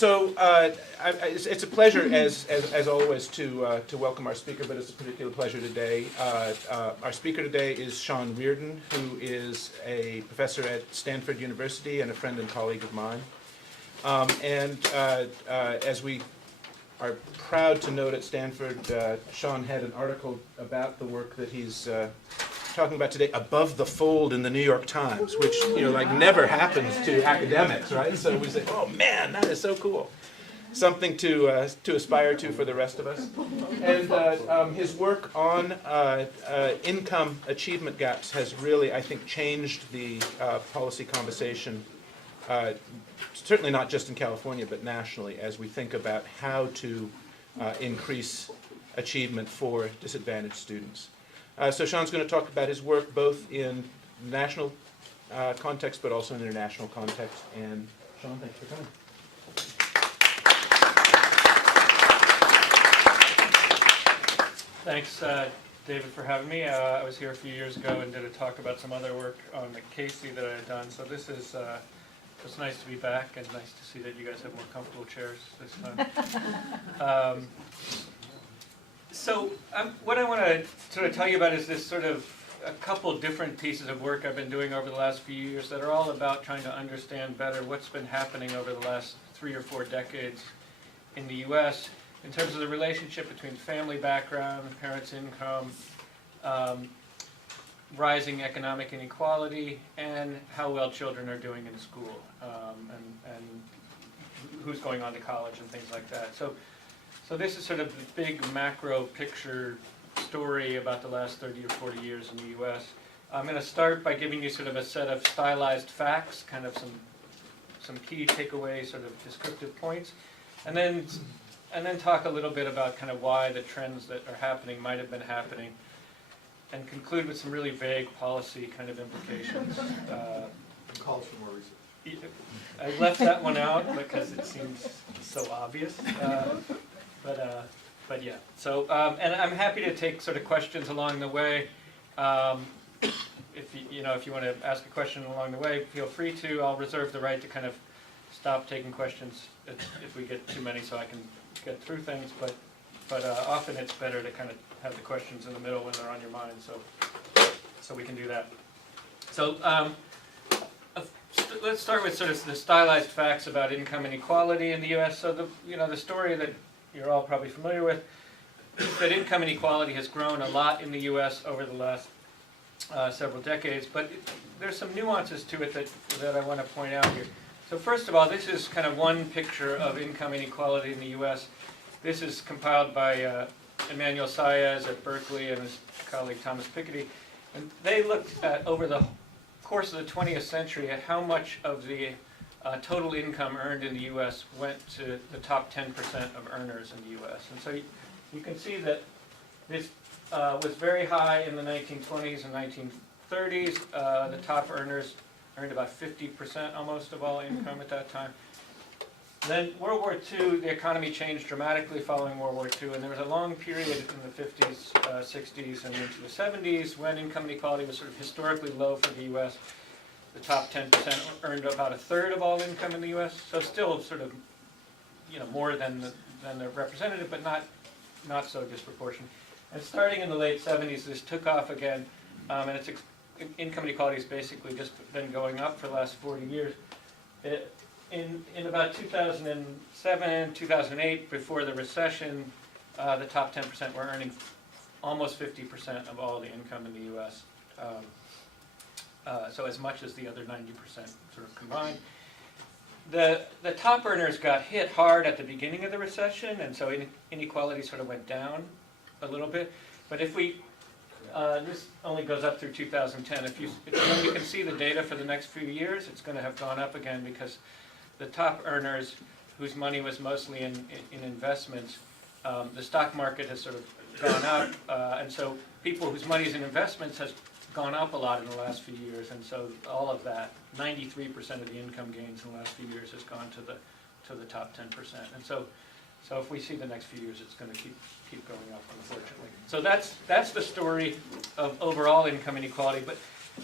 It's a pleasure, as always, to welcome our speaker, but it's a particular pleasure today. Our speaker today is Sean Reardon, who is a professor at Stanford University and a friend and colleague of mine. As we are proud to note at Stanford, Sean had an article about the work that he's talking about today, above the fold in the New York Times, which never happens to academics, right? So we say, oh man, that is so cool. Something to aspire to for the rest of us. And his work on income achievement gaps has really, I think, changed the policy conversation, certainly not just in California, but nationally, as we think about how to increase achievement for disadvantaged students. So Sean's going to talk about his work both in national context, but also in international context. And Sean, thanks for coming. Thanks, David, for having me. I was here a few years ago and did a talk about some other work on the Casey that I had done. So this is it's nice to be back and nice to see that you guys have more comfortable chairs this time. What I want to sort of tell you about is this sort of a couple different pieces of work I've been doing over the last few years that are all about trying to understand better what's been happening over the last 3 or 4 decades in the U.S. in terms of the relationship between family background, parents' income, rising economic inequality, and how well children are doing in school, and who's going on to college and things like that. So this is sort of the big macro picture story about the last 30 or 40 years in the U.S. I'm going to start by giving you sort of a set of stylized facts, kind of some key takeaway sort of descriptive points, and then talk a little bit about kind of why the trends that are happening might have been happening, and conclude with some really vague policy kind of implications. Calls for more research. I left that one out because it seems so obvious. But yeah, so, and I'm happy to take sort of questions along the way. If you want to ask a question along the way, feel free to. I'll reserve the right to kind of stop taking questions if we get too many, so I can get through things. But often it's better to kind of have the questions in the middle when they're on your mind, so we can do that. So let's start with sort of the stylized facts about income inequality in the U.S. So the story that you're all probably familiar with is that income inequality has grown a lot in the U.S. over the last several decades, but there's some nuances to it that I want to point out here. So first of all, this is kind of one picture of income inequality in the U.S. This is compiled by Emmanuel Saez at Berkeley and his colleague Thomas Piketty, and they looked at over the course of the 20th century at how much of the total income earned in the U.S. went to the top 10% of earners in the U.S. And so you can see that this was very high in the 1920s and 1930s. The top earners earned about 50% almost of all income at that time. Then World War II, the economy changed dramatically following World War II, and there was a long period in the 50s, 60s, and into the 70s when income inequality was sort of historically low for the U.S. The top 10% earned about 1/3 of all income in the U.S., so still sort of, more than the representative, but not so disproportionate. And starting in the late 70s, this took off again, and income inequality has basically just been going up for the last 40 years. In about 2007, 2008, before the recession, the top 10% were earning almost 50% of all the income in the U.S., so as much as the other 90% sort of combined. The top earners got hit hard at the beginning of the recession, and so inequality sort of went down a little bit. But if we, this only goes up through 2010. If you can see the data for the next few years, it's going to have gone up again because the top earners, whose money was mostly in investments, the stock market has sort of gone up, and so people whose money is in investments has gone up a lot in the last few years, and so all of that, 93% of the income gains in the last few years has gone to the top 10%. And so if we see the next few years, it's going to keep going up, unfortunately. So that's the story of overall income inequality. But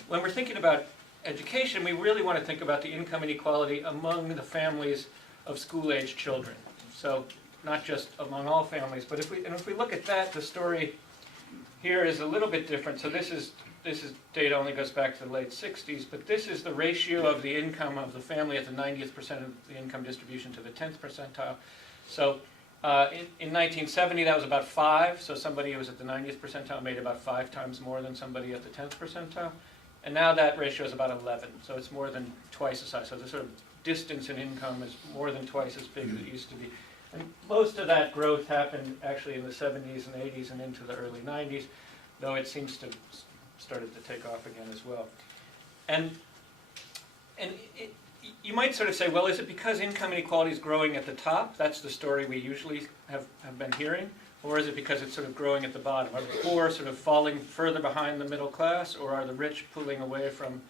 when we're thinking about education, we really want to think about the income inequality among the families of school-age children. So not just among all families, but if we look at that, the story here is a little bit different. So this is data only goes back to the late 60s, but this is the ratio of the income of the family at the 90th percent of the income distribution to the 10th percentile. So in 1970, that was about 5, so somebody who was at the 90th percentile made about 5 times more than somebody at the 10th percentile. And now that ratio is about 11, so it's more than twice the size. So the sort of distance in income is more than twice as big as it used to be. And most of that growth happened actually in the 70s and 80s and into the early 90s, though it seems to have started to take off again as well. And you might sort of say, well, is it because income inequality is growing at the top? That's the story we usually have been hearing. Or is it because it's sort of growing at the bottom? Are the poor sort of falling further behind the middle class, or are the rich pulling away from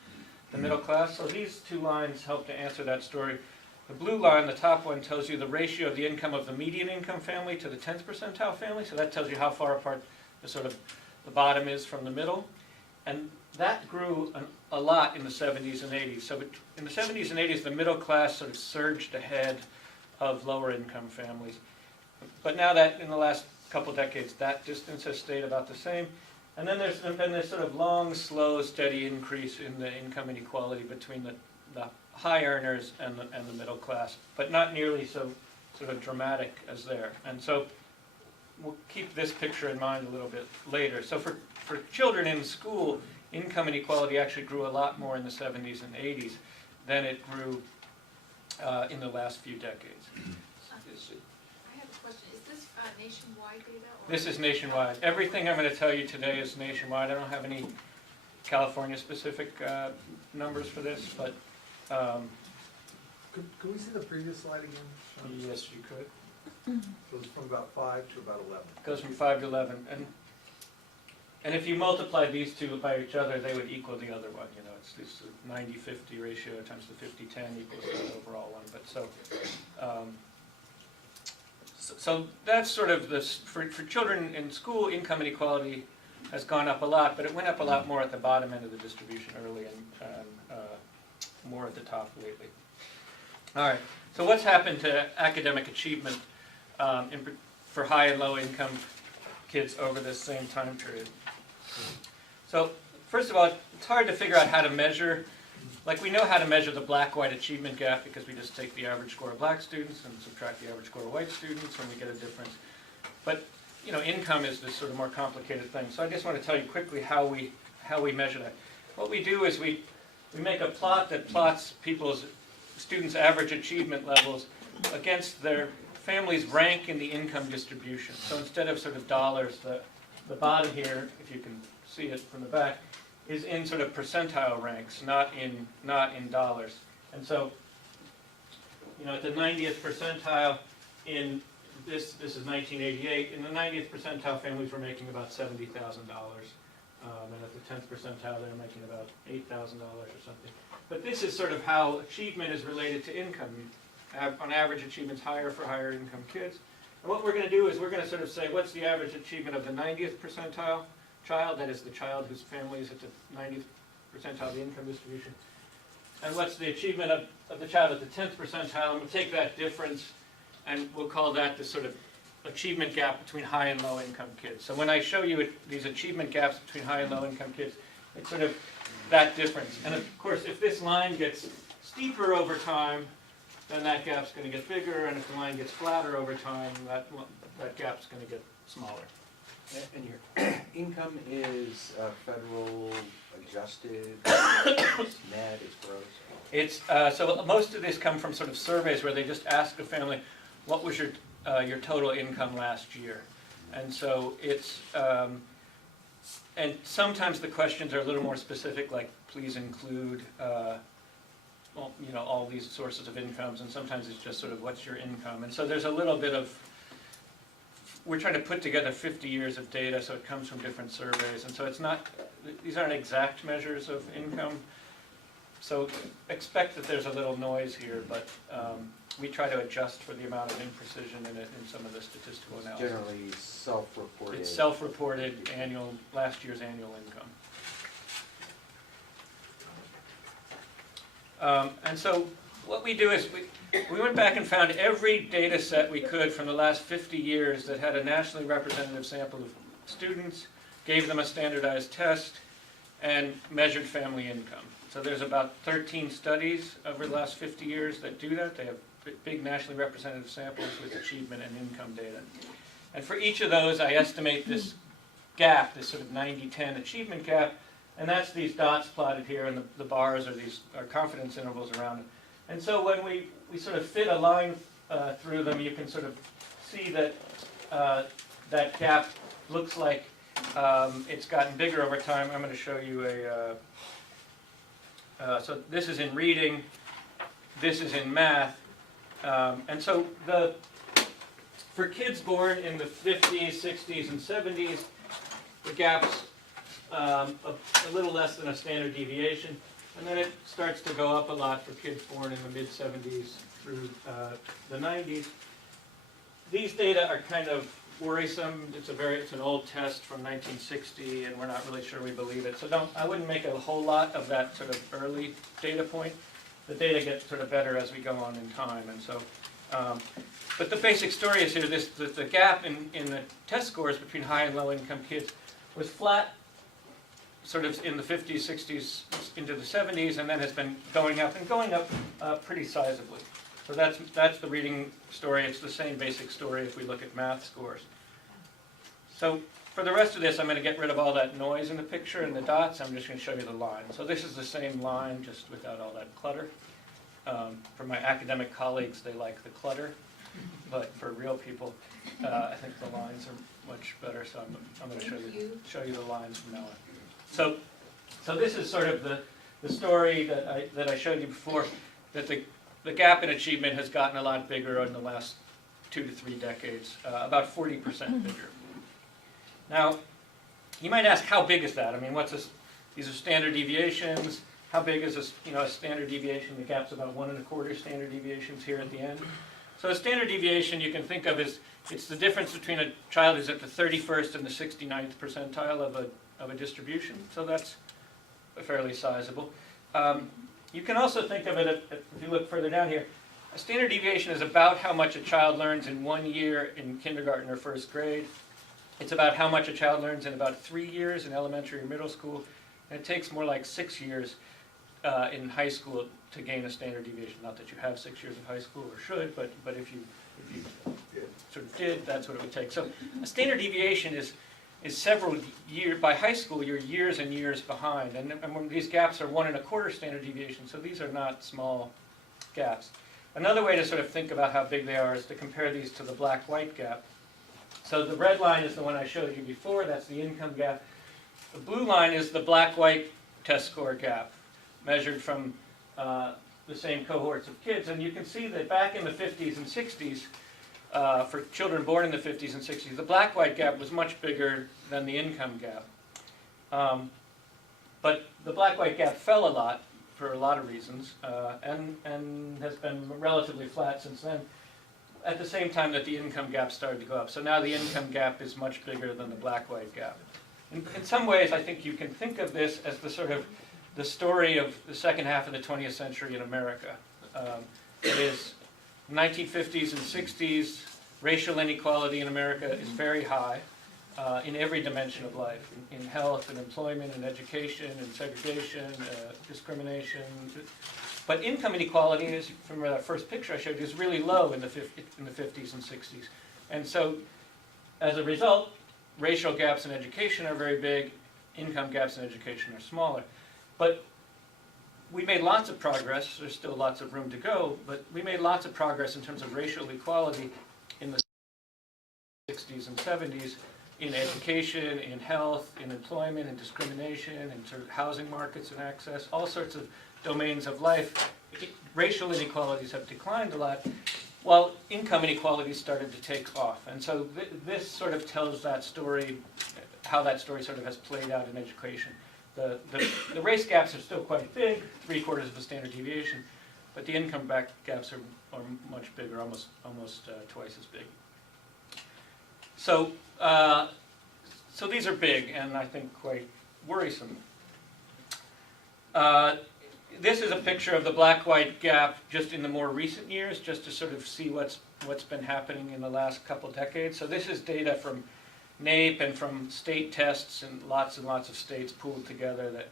the middle class? So these two lines help to answer that story. The blue line, the top one, tells you the ratio of the income of the median income family to the 10th percentile family. So that tells you how far apart the bottom is from the middle. And that grew a lot in the 70s and 80s. So in the 70s and 80s, the middle class sort of surged ahead of lower income families. But now that in the last couple decades, that distance has stayed about the same. And then there's been this sort of long, slow, steady increase in the income inequality between the high earners and the middle class, but not nearly so sort of dramatic as there. And so we'll keep this picture in mind a little bit later. So for children in school, income inequality actually grew a lot more in the 70s and 80s than it grew in the last few decades. I have a question. Is this nationwide data? Or This is nationwide. Everything I'm going to tell you today is nationwide. I don't have any California-specific numbers for this, but Could we see the previous slide again, Sean? yes, you could. So it's from about 5 to about 11. It goes from 5 to 11, and if you multiply these two by each other, they would equal the other one. You know, it's this 90-50 ratio times the 50-10 equals the overall one. But so that's sort of this for children in school. Income inequality has gone up a lot, but it went up a lot more at the bottom end of the distribution early and more at the top lately. All right. So what's happened to academic achievement for high and low income kids over this same time period? So first of all, it's hard to figure out how to measure. Like, we know how to measure the black-white achievement gap because we just take the average score of black students and subtract the average score of white students, and we get a difference. But you know, income is this sort of more complicated thing. So I just want to tell you quickly how we measure that. What we do is we make a plot that plots students' average achievement levels against their family's rank in the income distribution. So instead of sort of dollars, the bottom here, if you can see it from the back, is in sort of percentile ranks, not in dollars. And so, you know, at the 90th percentile in this is 1988. In the 90th percentile, families were making about $70,000, and at the 10th percentile, they were making about $8,000 or something. But this is sort of how achievement is related to income. On average, achievement's higher for higher income kids. And what we're going to do is we're going to sort of say, what's the average achievement of the 90th percentile child, that is the child whose family is at the 90th percentile of the income distribution, and what's the achievement of the child at the 10th percentile, and we'll take that difference and we'll call that the sort of achievement gap between high and low income kids. So when I show you these achievement gaps between high and low income kids, it's sort of that difference. And of course, if this line gets steeper over time, then that gap's going to get bigger, and if the line gets flatter over time, that gap's going to get smaller. And your income is federal adjusted, it's net, it's gross? It's so most of these come from sort of surveys where they just ask a family, what was your total income last year? And so it's and sometimes the questions are a little more specific, like please include well, you know, all these sources of incomes, and sometimes it's just sort of what's your income. And so there's a little bit of, we're trying to put together 50 years of data, so it comes from different surveys, and so it's not, these aren't exact measures of income, so expect that there's a little noise here, but we try to adjust for the amount of imprecision in it in some of the statistical It's analysis. generally self-reported. It's self-reported last year's annual income. And so what we do is we went back and found every data set we could from the last 50 years that had a nationally representative sample of students, gave them a standardized test, and measured family income. So there's about 13 studies over the last 50 years that do that. They have big nationally representative samples with achievement and income data. And for each of those, I estimate this gap, this sort of 90-10 achievement gap, and that's these dots plotted here, and the bars are confidence intervals around it. And so when we sort of fit a line through them, you can sort of see that that gap looks like it's gotten bigger over time. I'm going to show you so this is in reading, this is in math, and so for kids born in the 50s, 60s, and 70s, the gap's a little less than a standard deviation, and then it starts to go up a lot for kids born in the mid-70s through the 90s. These data are kind of worrisome. It's an old test from 1960, and we're not really sure we believe it. So I wouldn't make a whole lot of that sort of early data point. The data gets sort of better as we go on in time, and so. But the basic story is here: the gap in the test scores between high and low income kids was flat, sort of in the 50s, 60s, into the 70s, and then has been going up pretty sizably. So that's the reading story. It's the same basic story if we look at math scores. So for the rest of this, I'm going to get rid of all that noise in the picture and the dots. I'm just going to show you the line. So this is the same line, just without all that clutter. For my academic colleagues, they like the clutter, but for real people, I think the lines are much better. So I'm going to show you the lines from now on. So this is sort of the story that I showed you before, that the gap in achievement has gotten a lot bigger in the last 2 to 3 decades, about 40% bigger. Now, you might ask, how big is that? I mean, these are standard deviations. How big is a standard deviation? The gap's about 1 1/4 standard deviations here at the end. So a standard deviation you can think of as it's the difference between a child who's at the 31st and the 69th percentile of a distribution. So that's fairly sizable. You can also think of it, if you look further down here, a standard deviation is about how much a child learns in 1 year in kindergarten or first grade. It's about how much a child learns in about 3 years in elementary or middle school. And it takes more like 6 years in high school to gain a standard deviation. Not that you have 6 years of high school or should, but if you sort of did, that's what it would take. So a standard deviation is several years. By high school, you're years and years behind. And when these gaps are 1 1/4 standard deviation, so these are not small gaps. Another way to sort of think about how big they are is to compare these to the black-white gap. So the red line is the one I showed you before. That's the income gap. The blue line is the black-white test score gap, measured from the same cohorts of kids. And you can see that back in the 50s and 60s, for children born in the 50s and 60s, the black-white gap was much bigger than the income gap. But the black-white gap fell a lot for a lot of reasons, and has been relatively flat since then, at the same time that the income gap started to go up. So now the income gap is much bigger than the black-white gap. In some ways, I think you can think of this as the story of the second half of the 20th century in America. It is 1950s and 60s, racial inequality in America is very high in every dimension of life, in health and employment and education and segregation, discrimination. But income inequality, is, from that first picture I showed you, is really low in the 50s and 60s. And so, as a result, racial gaps in education are very big, income gaps in education are smaller. But we made lots of progress. There's still lots of room to go, but we made lots of progress in terms of racial equality in the 60s and 70s, in education, in health, in employment, in discrimination, in sort of housing markets and access, all sorts of domains of life. Racial inequalities have declined a lot, while income inequalities started to take off. And so this sort of tells that story, how that story sort of has played out in education. The race gaps are still quite big, 3/4 of a standard deviation, but the income gaps are much bigger, almost twice as big. So these are big, and I think quite worrisome. this is a picture of the black-white gap just in the more recent years, just to sort of see what's been happening in the last couple decades. So this is data from NAEP and from state tests, and lots of states pooled together that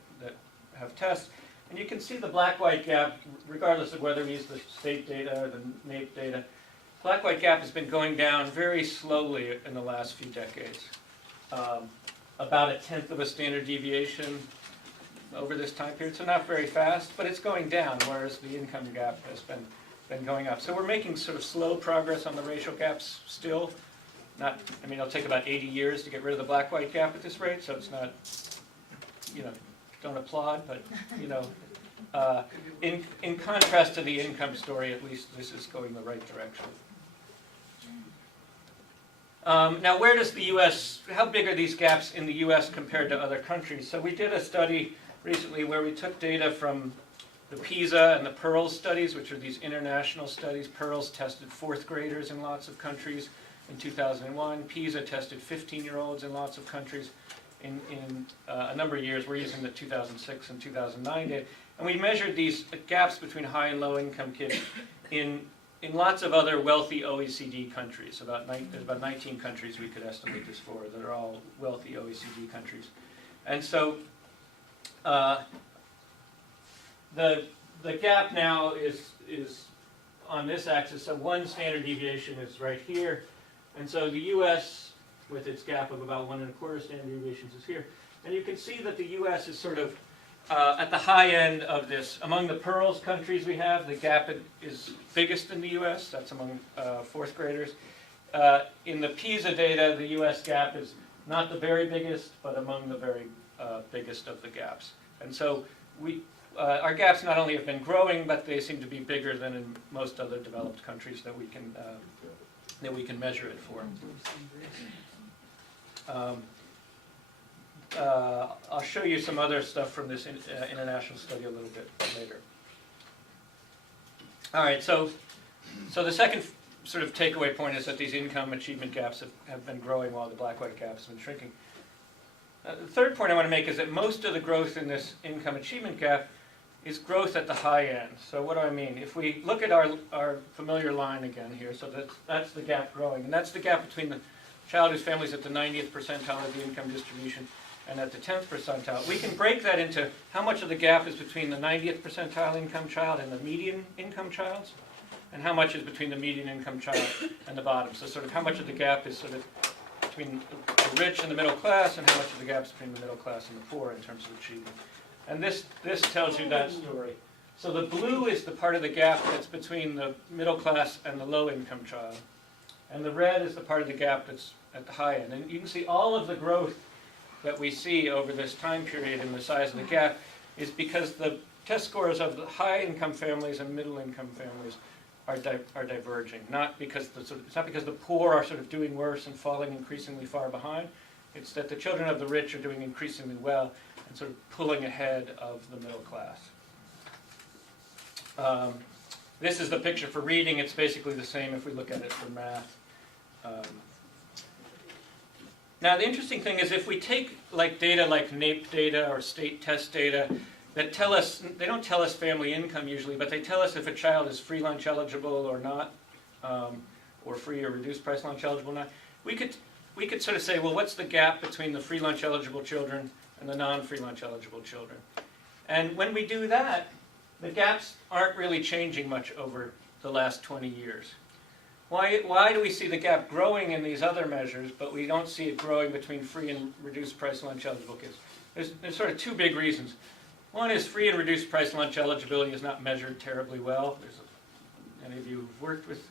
have tests. And you can see the black-white gap, regardless of whether we use the state data or the NAEP data. Black-white gap has been going down very slowly in the last few decades. About 1/10 of a standard deviation over this time period, so not very fast, but it's going down, whereas the income gap has been going up. So we're making sort of slow progress on the racial gaps still. Not, I mean, it'll take about 80 years to get rid of the black-white gap at this rate, so it's not, don't applaud, but, in contrast to the income story, at least this is going the right direction. Now, where does the U.S., how big are these gaps in the U.S. compared to other countries? So we did a study recently where we took data from the PISA and the PEARLS studies, which are these international studies. PEARLS tested 4th graders in lots of countries in 2001. PISA tested 15-year-olds in lots of countries in a number of years. We're using the 2006 and 2009 data. And we measured these gaps between high and low income kids in lots of other wealthy OECD countries. There's about 19 countries we could estimate this for that are all wealthy OECD countries. And so the gap now is on this axis. So one standard deviation is right here. And so the U.S., with its gap of about 1 1/4 standard deviations, is here. And you can see that the U.S. is sort of at the high end of this. Among the PEARLS countries we have, the gap is biggest in the U.S. That's among 4th graders. In the PISA data, the U.S. gap is not the very biggest, but among the very biggest of the gaps. And so our gaps not only have been growing, but they seem to be bigger than in most other developed countries that we can measure it for. I'll show you some other stuff from this international study a little bit later. All right, so the second sort of takeaway point is that these income achievement gaps have been growing while the black-white gap has been shrinking. The third point I want to make is that most of the growth in this income achievement gap is growth at the high end. So what do I mean? If we look at our familiar line again here, so that's the gap growing, and that's the gap between the child whose family is at the 90th percentile of the income distribution and at the 10th percentile. We can break that into how much of the gap is between the 90th percentile income child and the median income child, and how much is between the median income child and the bottom. So sort of how much of the gap is sort of between the rich and the middle class, and how much of the gap is between the middle class and the poor in terms of achievement. And this tells you that story. So the blue is the part of the gap that's between the middle class and the low income child. And the red is the part of the gap that's at the high end. And you can see all of the growth that we see over this time period in the size of the gap is because the test scores of the high income families and middle income families are diverging. It's not because the poor are sort of doing worse and falling increasingly far behind. It's that the children of the rich are doing increasingly well and sort of pulling ahead of the middle class. This is the picture for reading. It's basically the same if we look at it for math. Now the interesting thing is if we take data like NAEP data or state test data that tell us, they don't tell us family income usually, but they tell us if a child is free lunch eligible or not, or free or reduced price lunch eligible or not. We could sort of say, well, what's the gap between the free lunch eligible children and the non-free lunch eligible children? And when we do that, the gaps aren't really changing much over the last 20 years. Why do we see the gap growing in these other measures, but we don't see it growing between free and reduced price lunch eligible kids? There's sort of two big reasons. One is free and reduced price lunch eligibility is not measured terribly well. Any of you who've worked with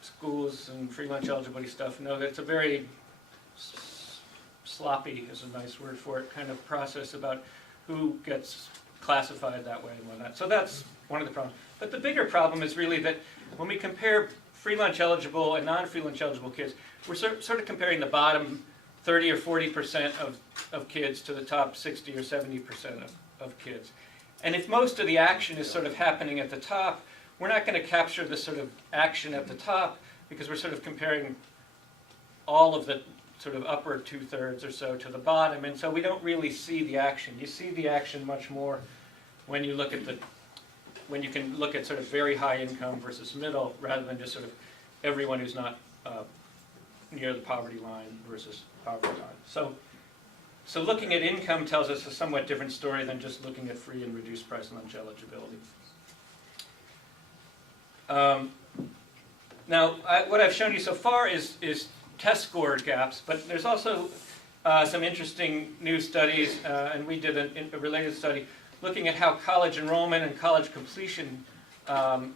schools and free lunch eligibility stuff know that it's a very sloppy, is a nice word for it, kind of process about who gets classified that way and whatnot. So that's one of the problems. But the bigger problem is really that when we compare free lunch eligible and non-free lunch eligible kids, we're sort of comparing the bottom 30 or 40% of kids to the top 60 or 70% of kids. And if most of the action is sort of happening at the top, we're not going to capture the sort of action at the top because we're sort of comparing all of the sort of upper 2/3 or so to the bottom, and so we don't really see the action. You see the action much more when you look at the when you can look at sort of very high income versus middle, rather than just sort of everyone who's not near the poverty line versus poverty line. So looking at income tells us a somewhat different story than just looking at free and reduced price lunch eligibility. Now, what I've shown you so far is test score gaps, but there's also some interesting new studies, and we did a related study looking at how college enrollment and college completion and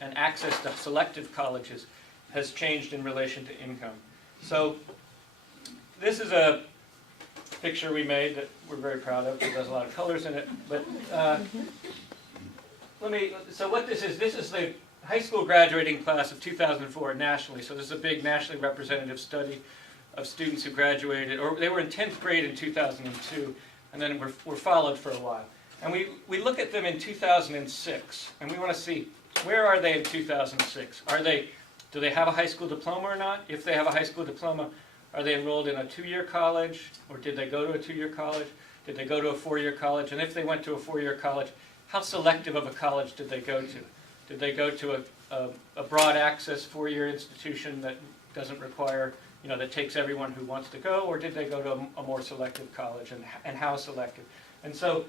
access to selective colleges has changed in relation to income. So this is a picture we made that we're very proud of. It has a lot of colors in it. But so what this is the high school graduating class of 2004 nationally. So this is a big nationally representative study of students who graduated, or they were in 10th grade in 2002, and then were followed for a while. And we look at them in 2006, and we want to see, where are they in 2006? Do they have a high school diploma or not? If they have a high school diploma, are they enrolled in a 2-year college, or did they go to a 2-year college? Did they go to a 4-year college? And if they went to a 4-year college, how selective of a college did they go to? Did they go to a broad access 4-year institution that doesn't require, that takes everyone who wants to go, or did they go to a more selective college, and how selective? And so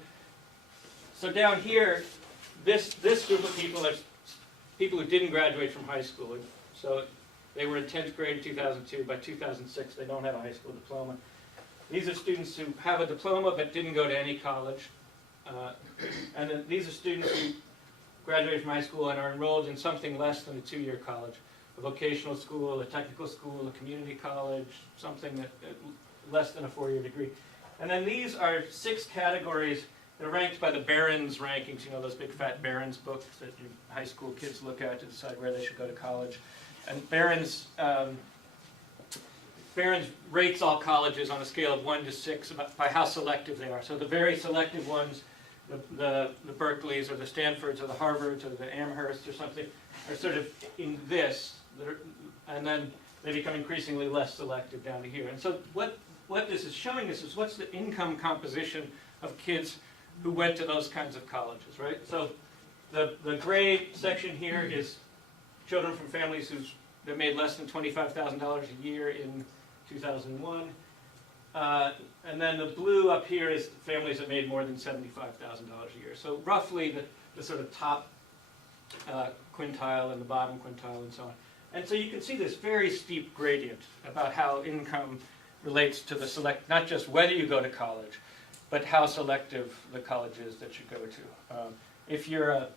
down here, this group of people are people who didn't graduate from high school. And so they were in 10th grade in 2002. By 2006, they don't have a high school diploma. These are students who have a diploma but didn't go to any college. And then these are students who graduated from high school and are enrolled in something less than a 2-year college. A vocational school, a technical school, a community college, something that less than a 4-year degree. And then these are 6 categories. They're ranked by the Barron's rankings, those big fat Barron's books that you high school kids look at to decide where they should go to college. And Barron's rates all colleges on a scale of 1 to 6 by how selective they are. So the very selective ones, the Berkeleys or the Stanfords or the Harvards or the Amherst or something, are sort of in this, and then they become increasingly less selective down to here. And so what this is showing us is what's the income composition of kids who went to those kinds of colleges, right? So the gray section here is children from families that made less than $25,000 a year in 2001. And then the blue up here is families that made more than $75,000 a year. So roughly the sort of top quintile and the bottom quintile and so on. And so you can see this very steep gradient about how income relates to the not just whether you go to college, but how selective the college is that you go to. If you're a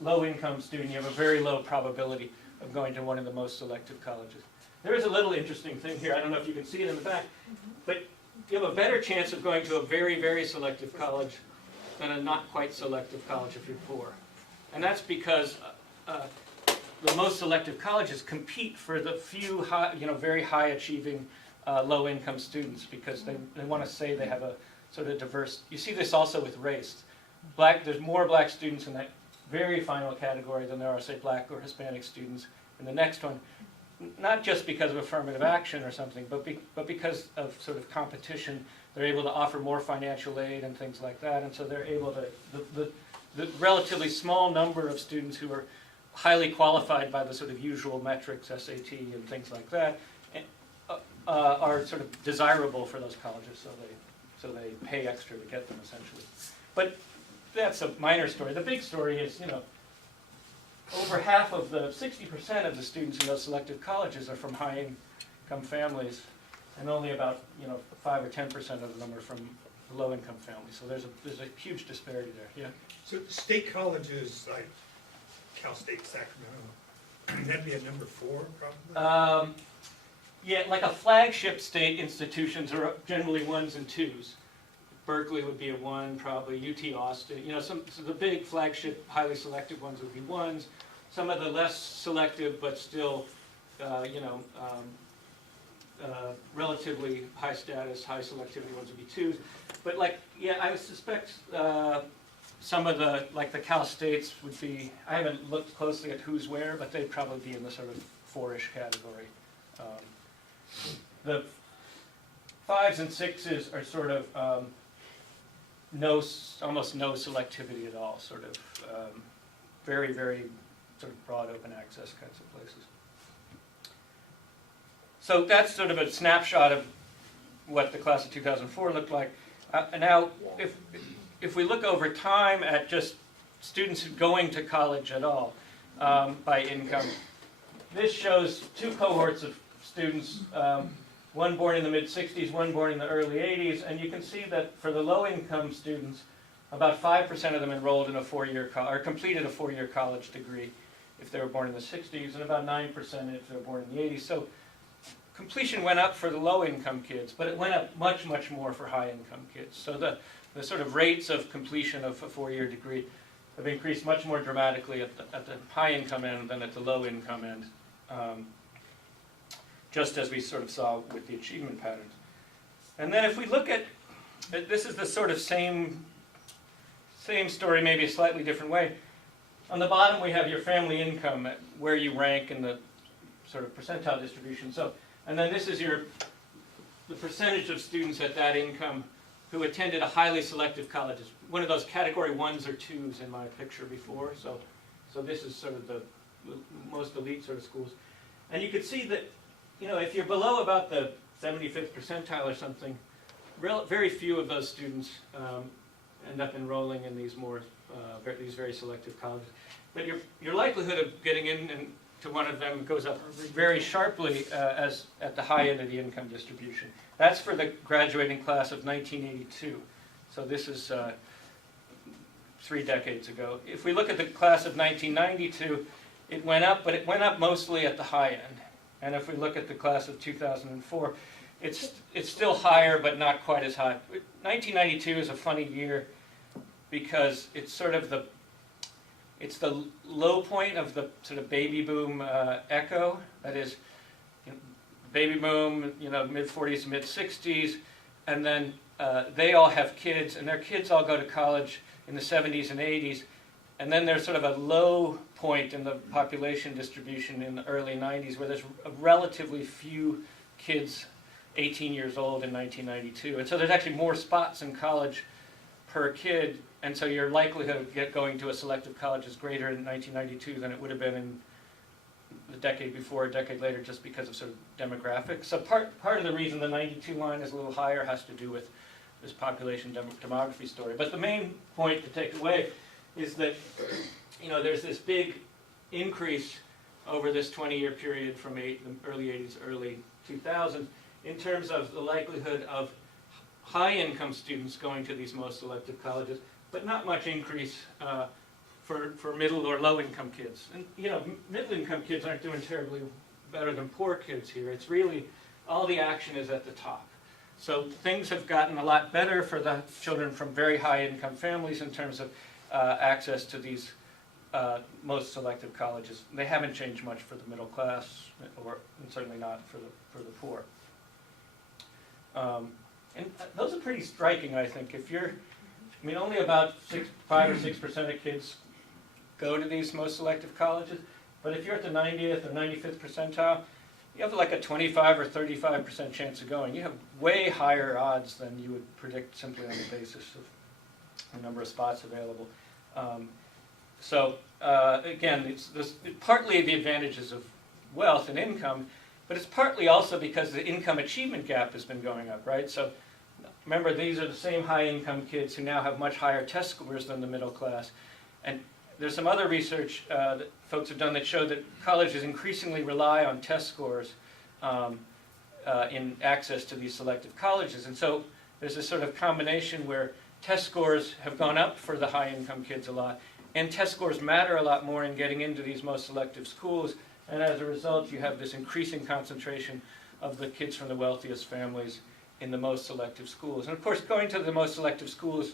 low-income student, you have a very low probability of going to one of the most selective colleges. There is a little interesting thing here. I don't know if you can see it in the back, but you have a better chance of going to a very, very selective college than a not quite selective college if you're poor. And that's because the most selective colleges compete for the few very high achieving low-income students, because they want to say they have a sort of diverse. You see this also with race. There's more black students in that very final category than there are, say, black or Hispanic students in the next one. Not just because of affirmative action or something, but because of sort of competition. They're able to offer more financial aid and things like that, and so they're able to, the relatively small number of students who are highly qualified by the sort of usual metrics, SAT and things like that, are sort of desirable for those colleges, so they pay extra to get them, essentially. But that's a minor story. The big story is, over half of the 60% of the students in those selective colleges are from high-income families, and only about 5 or 10% of them are from low-income families. So there's a huge disparity there. Yeah. So state colleges like Cal State Sacramento, that'd be a number 4 probably. Yeah, like a flagship state institutions are generally 1s and 2s. Berkeley would be a 1, probably. UT Austin. So the big flagship, highly selective ones would be 1s. Some of the less selective, but still, relatively high status, high selectivity ones would be 2s. But I would suspect some of the Cal States would be. I haven't looked closely at who's where, but they'd probably be in the sort of 4-ish category. The 5s and 6s are sort of almost no selectivity at all, sort of very, very sort of broad open access kinds of places. So that's sort of a snapshot of what the class of 2004 looked like. Now, if we look over time at just students going to college at all by income, this shows two cohorts of students, one born in the mid-60s, one born in the early 80s, and you can see that for the low-income students, about 5% of them enrolled in a four-year or completed a four-year college degree if they were born in the 60s, and about 9% if they were born in the 80s. So completion went up for the low-income kids, but it went up much, much more for high-income kids. So the sort of rates of completion of a four-year degree have increased much more dramatically at the high-income end than at the low-income end, just as we sort of saw with the achievement patterns. And then if we look at, this is the sort of same story, maybe a slightly different way. On the bottom we have your family income, where you rank in the sort of percentile distribution. So, and then this is the percentage of students at that income who attended a highly selective college. It's one of those category 1s or 2s in my picture before. So this is sort of the most elite sort of schools. And you could see that, you know, if you're below about the 75th percentile or something, very few of those students end up enrolling in these these very selective colleges. But your likelihood of getting into one of them goes up very sharply as at the high end of the income distribution. That's for the graduating class of 1982. So this is 3 decades ago. If we look at the class of 1992, it went up, but it went up mostly at the high end. And if we look at the class of 2004, it's still higher, but not quite as high. 1992 is a funny year because it's sort of the low point of the sort of baby boom echo. That is, you know, baby boom, you know, mid-40s, mid-60s, and then they all have kids, and their kids all go to college in the 70s and 80s, and then there's sort of a low point in the population distribution in the early 90s where there's relatively few kids 18 years old in 1992. And so there's actually more spots in college per kid, and so your likelihood of going to a selective college is greater in 1992 than it would have been in the decade before, a decade later, just because of sort of demographics. So part of the reason the 92 line is a little higher has to do with this population demography story. But the main point to take away is that, you know, there's this big increase over this 20-year period from the early 80s, early 2000s in terms of the likelihood of high-income students going to these most selective colleges, but not much increase for middle or low-income kids. And, you know, middle-income kids aren't doing terribly better than poor kids here. It's really, all the action is at the top. So things have gotten a lot better for the children from very high-income families in terms of access to these most selective colleges. They haven't changed much for the middle class, and certainly not for the poor. And those are pretty striking, I think. I mean, only about 5 or 6% of kids go to these most selective colleges, but if you're at the 90th or 95th percentile, you have like a 25 or 35% chance of going. You have way higher odds than you would predict simply on the basis of the number of spots available. Again, it's partly the advantages of wealth and income, but it's partly also because the income achievement gap has been going up, right? So remember, these are the same high-income kids who now have much higher test scores than the middle class. And there's some other research that folks have done that show that colleges increasingly rely on test scores in access to these selective colleges. And so there's this sort of combination where test scores have gone up for the high-income kids a lot, and test scores matter a lot more in getting into these most selective schools, and as a result you have this increasing concentration of the kids from the wealthiest families in the most selective schools. And of course, going to the most selective schools,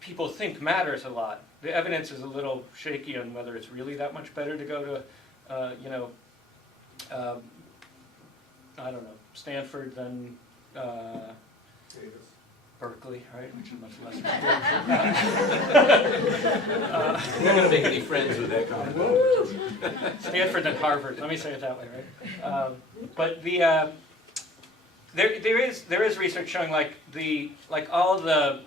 people think matters a lot. The evidence is a little shaky on whether it's really that much better to go to, I don't know, Stanford than Davis. Berkeley, right, which is much less. You're not going to make any friends with that comment. Stanford than Harvard. Let me say it that way, right? But there is research showing like all the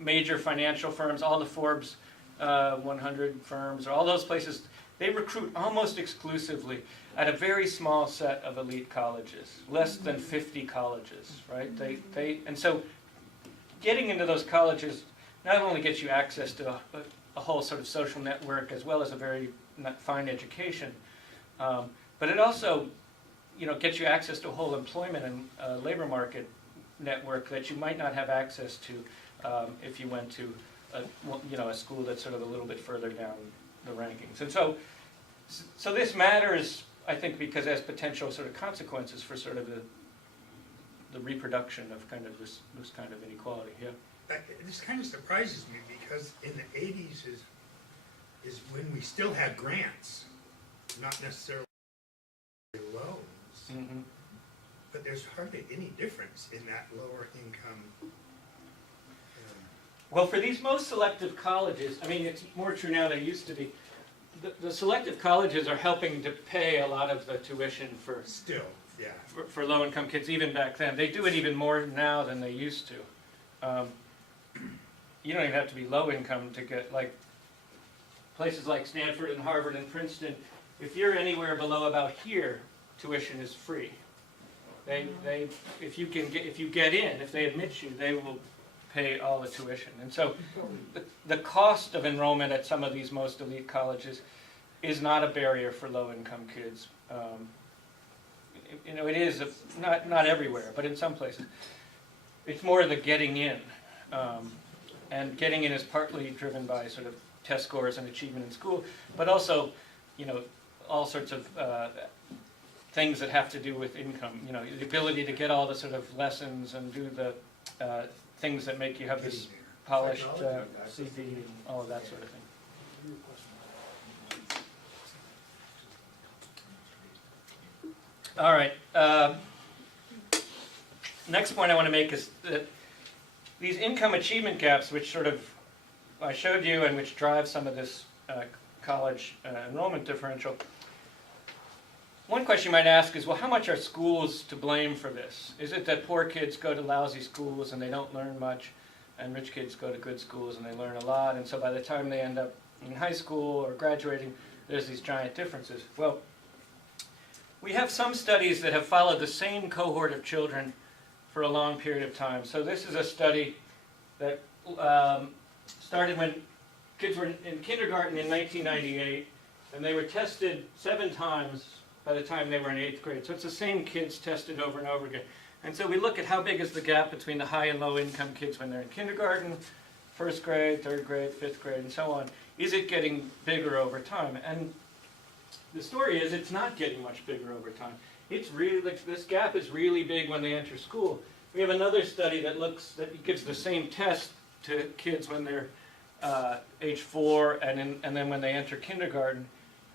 major financial firms, all the Forbes 100 firms, or all those places, they recruit almost exclusively at a very small set of elite colleges, less than 50 colleges, right? And so getting into those colleges not only gets you access to a whole sort of social network as well as a very fine education, but it also, gets you access to a whole employment and labor market network that you might not have access to if you went to a school that's sort of a little bit further down the rankings. And so this matters, I think, because it has potential sort of consequences for sort of the reproduction of kind of this kind of inequality. Yeah. This kind of surprises me because in the 80s is when we still had grants, not necessarily loans. Mm-hmm. But there's hardly any difference in that lower income. Well, for these most selective colleges, I mean, it's more true now than it used to be. The selective colleges are helping to pay a lot of the tuition for Still, yeah. for low-income kids, even back then. They do it even more now than they used to. You don't even have to be low-income to get, like, places like Stanford and Harvard and Princeton. If you're anywhere below about here, tuition is free. If you get in, if they admit you, they will pay all the tuition. And so the cost of enrollment at some of these most elite colleges is not a barrier for low-income kids. It is not everywhere, but in some places. It's more the getting in. And getting in is partly driven by sort of test scores and achievement in school, but also, all sorts of things that have to do with income. The ability to get all the sort of lessons and do the things that make you have this polished CV and all of that sort of thing. All right. Next point I want to make is that these income achievement gaps, which sort of I showed you and which drive some of this college enrollment differential. One question you might ask is, well, how much are schools to blame for this? Is it that poor kids go to lousy schools and they don't learn much, and rich kids go to good schools and they learn a lot, and so by the time they end up in high school or graduating, there's these giant differences? Well, we have some studies that have followed the same cohort of children for a long period of time. So this is a study that started when kids were in kindergarten in 1998, and they were tested 7 times by the time they were in 8th grade. So it's the same kids tested over and over again. And so we look at how big is the gap between the high and low income kids when they're in kindergarten, 1st grade, 3rd grade, 5th grade, and so on. Is it getting bigger over time? And the story is it's not getting much bigger over time. It's really, this gap is really big when they enter school. We have another study that gives the same test to kids when they're age 4 and then when they enter kindergarten.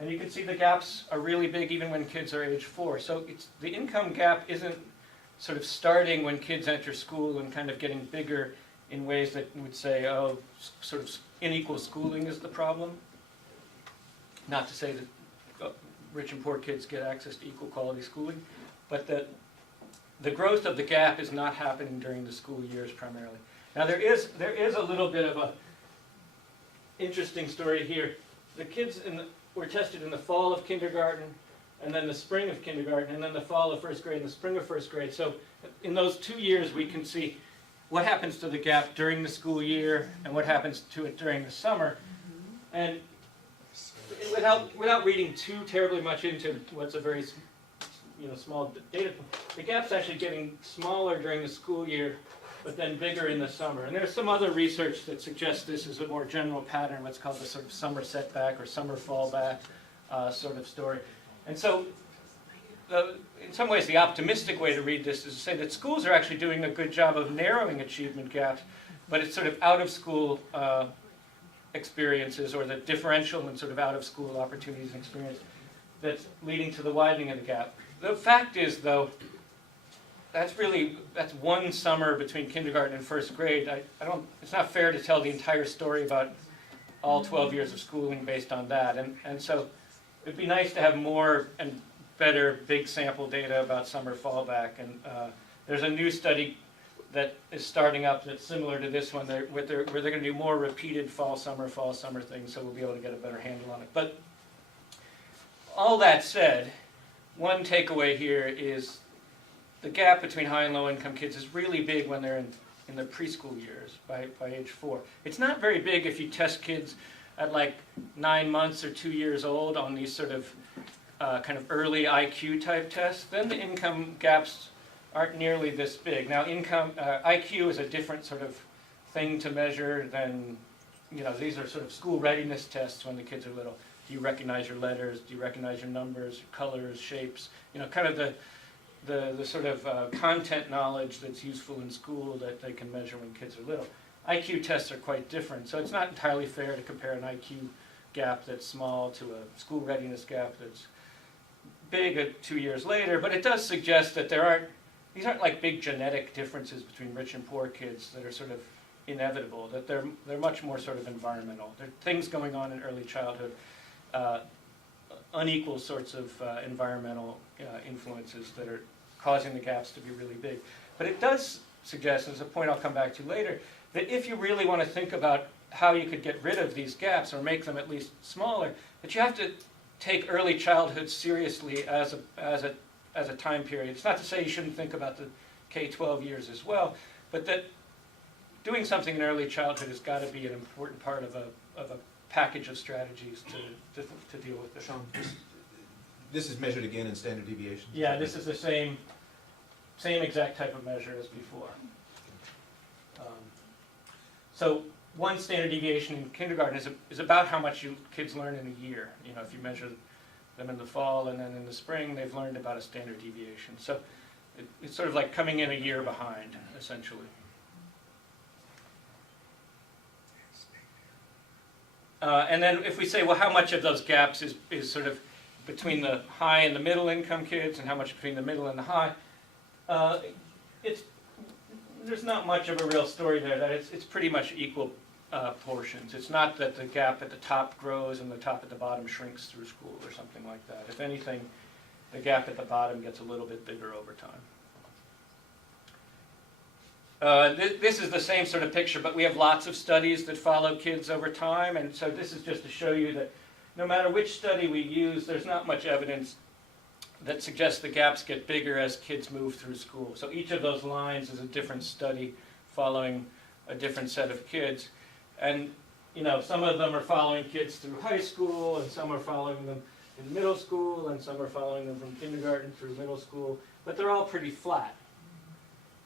And you can see the gaps are really big even when kids are age 4. So the income gap isn't sort of starting when kids enter school and kind of getting bigger in ways that would say, oh, sort of unequal schooling is the problem. Not to say that rich and poor kids get access to equal quality schooling, but that the growth of the gap is not happening during the school years primarily. Now there is a little bit of a interesting story here. The kids were tested in the fall of kindergarten, and then the spring of kindergarten, and then the fall of 1st grade and the spring of 1st grade. So in those 2 years we can see what happens to the gap during the school year and what happens to it during the summer. And without reading too terribly much into what's a very small data point, the gap's actually getting smaller during the school year, but then bigger in the summer. And there's some other research that suggests this is a more general pattern, what's called the sort of summer setback or summer fallback sort of story. And so in some ways the optimistic way to read this is to say that schools are actually doing a good job of narrowing achievement gaps, but it's sort of out of school experiences or the differential and sort of out of school opportunities and experience that's leading to the widening of the gap. The fact is, though, that's one summer between kindergarten and 1st grade. It's not fair to tell the entire story about all 12 years of schooling based on that. And so it'd be nice to have more and better big sample data about summer fallback. And there's a new study that is starting up that's similar to this one, where they're going to do more repeated fall, summer things, so we'll be able to get a better handle on it. But all that said, one takeaway here is the gap between high and low income kids is really big when they're in the preschool years, by age 4. It's not very big if you test kids at like 9 months or 2 years old on these sort of kind of early IQ type tests. Then the income gaps aren't nearly this big. Now IQ is a different sort of thing to measure than, these are sort of school readiness tests when the kids are little. Do you recognize your letters? Do you recognize your numbers, your colors, shapes? Kind of the sort of content knowledge that's useful in school that they can measure when kids are little. IQ tests are quite different, so it's not entirely fair to compare an IQ gap that's small to a school readiness gap that's big 2 years later, but it does suggest that these aren't like big genetic differences between rich and poor kids that are sort of inevitable, that they're much more sort of environmental. There are things going on in early childhood, unequal sorts of environmental influences that are causing the gaps to be really big. But it does suggest, as a point I'll come back to later, that if you really want to think about how you could get rid of these gaps or make them at least smaller, that you have to take early childhood seriously as a time period. It's not to say you shouldn't think about the K-12 years as well, but that doing something in early childhood has got to be an important part of a package of strategies to deal with this. Sean, this is measured again in standard deviation? Yeah, this is the same exact type of measure as before. So one standard deviation in kindergarten is about how much kids learn in a year. If you measure them in the fall and then in the spring, they've learned about a standard deviation. So it's sort of like coming in a year behind, essentially. And then if we say, well, how much of those gaps is sort of between the high and the middle income kids and how much between the middle and the high, there's not much of a real story there. That it's pretty much equal portions. It's not that the gap at the top grows and the top at the bottom shrinks through school or something like that. If anything, the gap at the bottom gets a little bit bigger over time. This is the same sort of picture, but we have lots of studies that follow kids over time, and so this is just to show you that no matter which study we use, there's not much evidence that suggests the gaps get bigger as kids move through school. So each of those lines is a different study following a different set of kids. And some of them are following kids through high school, and some are following them in middle school, and some are following them from kindergarten through middle school, but they're all pretty flat.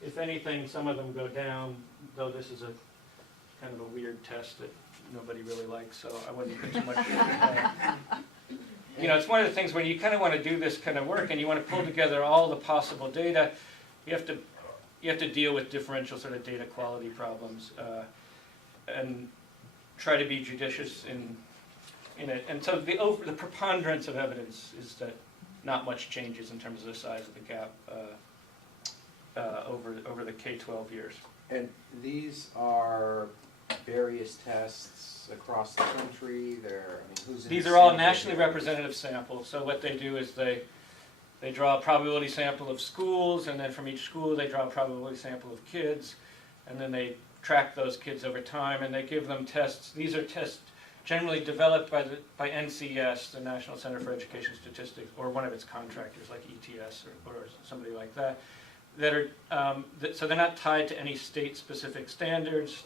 If anything, some of them go down, though this is a kind of a weird test that nobody really likes, so I wouldn't put too much into that. It's one of the things when you kind of want to do this kind of work and you want to pull together all the possible data, you have to deal with differential sort of data quality problems and try to be judicious in it. And so the preponderance of evidence is that not much changes in terms of the size of the gap over the K-12 years. And these are various tests across the country. These are all nationally representative samples. So what they do is they draw a probability sample of schools, and then from each school they draw a probability sample of kids, and then they track those kids over time, and they give them tests. These are tests generally developed by NCS, the National Center for Education Statistics, or one of its contractors like ETS or somebody like that. So they're not tied to any state-specific standards.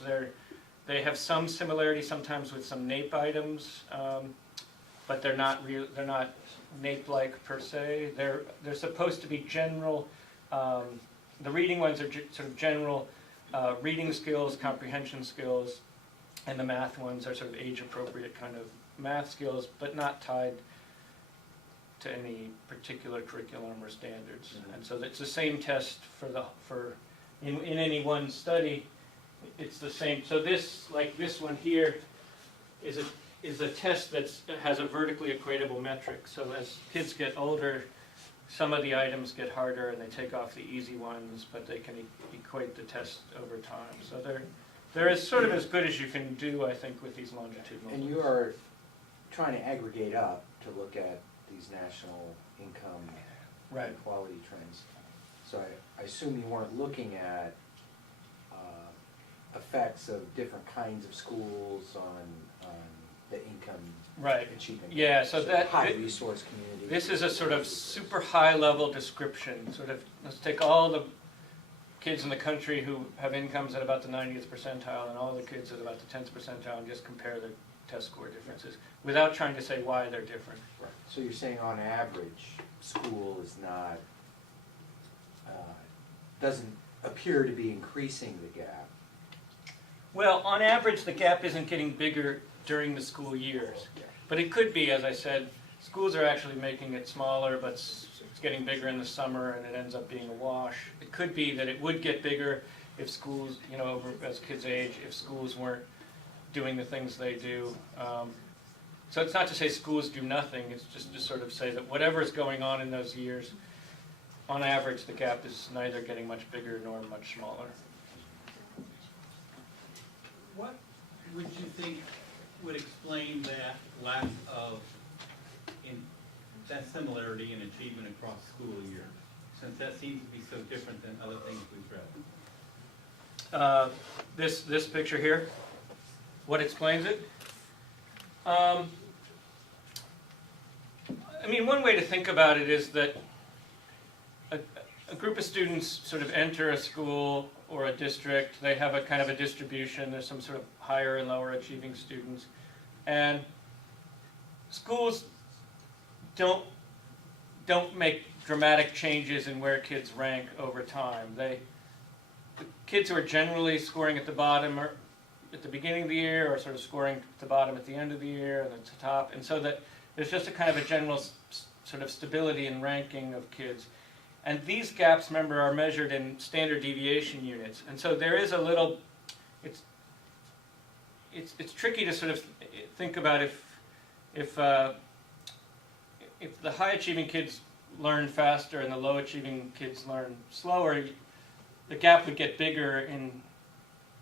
They have some similarity sometimes with some NAEP items, but they're not NAEP-like per se. They're supposed to be general. The reading ones are sort of general reading skills, comprehension skills, and the math ones are sort of age-appropriate kind of math skills, but not tied to any particular curriculum or standards. Mm-hmm. And so it's the same test in any one study. It's the same. So this one here is a test that has a vertically equatable metric. So as kids get older, some of the items get harder and they take off the easy ones, but they can equate the test over time. So they're as as good as you can do, I think, with these longitudinal. And you are trying to aggregate up to look at these national income right. inequality trends. So I assume you weren't looking at effects of different kinds of schools on the income Right. achievement. Yeah, so that- high resource community. This is a sort of super high level description, sort of, let's take all the kids in the country who have incomes at about the 90th percentile and all the kids at about the 10th percentile and just compare their test score differences without trying to say why they're different. Right. So you're saying on average, school is not, doesn't appear to be increasing the gap. Well, on average, the gap isn't getting bigger during the school years. But it could be, as I said, schools are actually making it smaller, but it's getting bigger in the summer and it ends up being a wash. It could be that it would get bigger if schools, as kids age, if schools weren't doing the things they do. So it's not to say schools do nothing, it's just to sort of say that whatever's going on in those years, on average, the gap is neither getting much bigger nor much smaller. What would you think would explain that lack of, that similarity in achievement across school years, since that seems to be so different than other things we've read? This picture here, what explains it? One way to think about it is that a group of students sort of enter a school or a district. They have a kind of a distribution. There's some sort of higher and lower achieving students. And schools don't make dramatic changes in where kids rank over time. The kids who are generally scoring at the bottom or at the beginning of the year or sort of scoring at the bottom at the end of the year and at the top. And so that there's just a kind of a general sort of stability in ranking of kids. And these gaps, remember, are measured in standard deviation units. And so there is a little, it's tricky to sort of think about if the high achieving kids learn faster and the low achieving kids learn slower, the gap would get bigger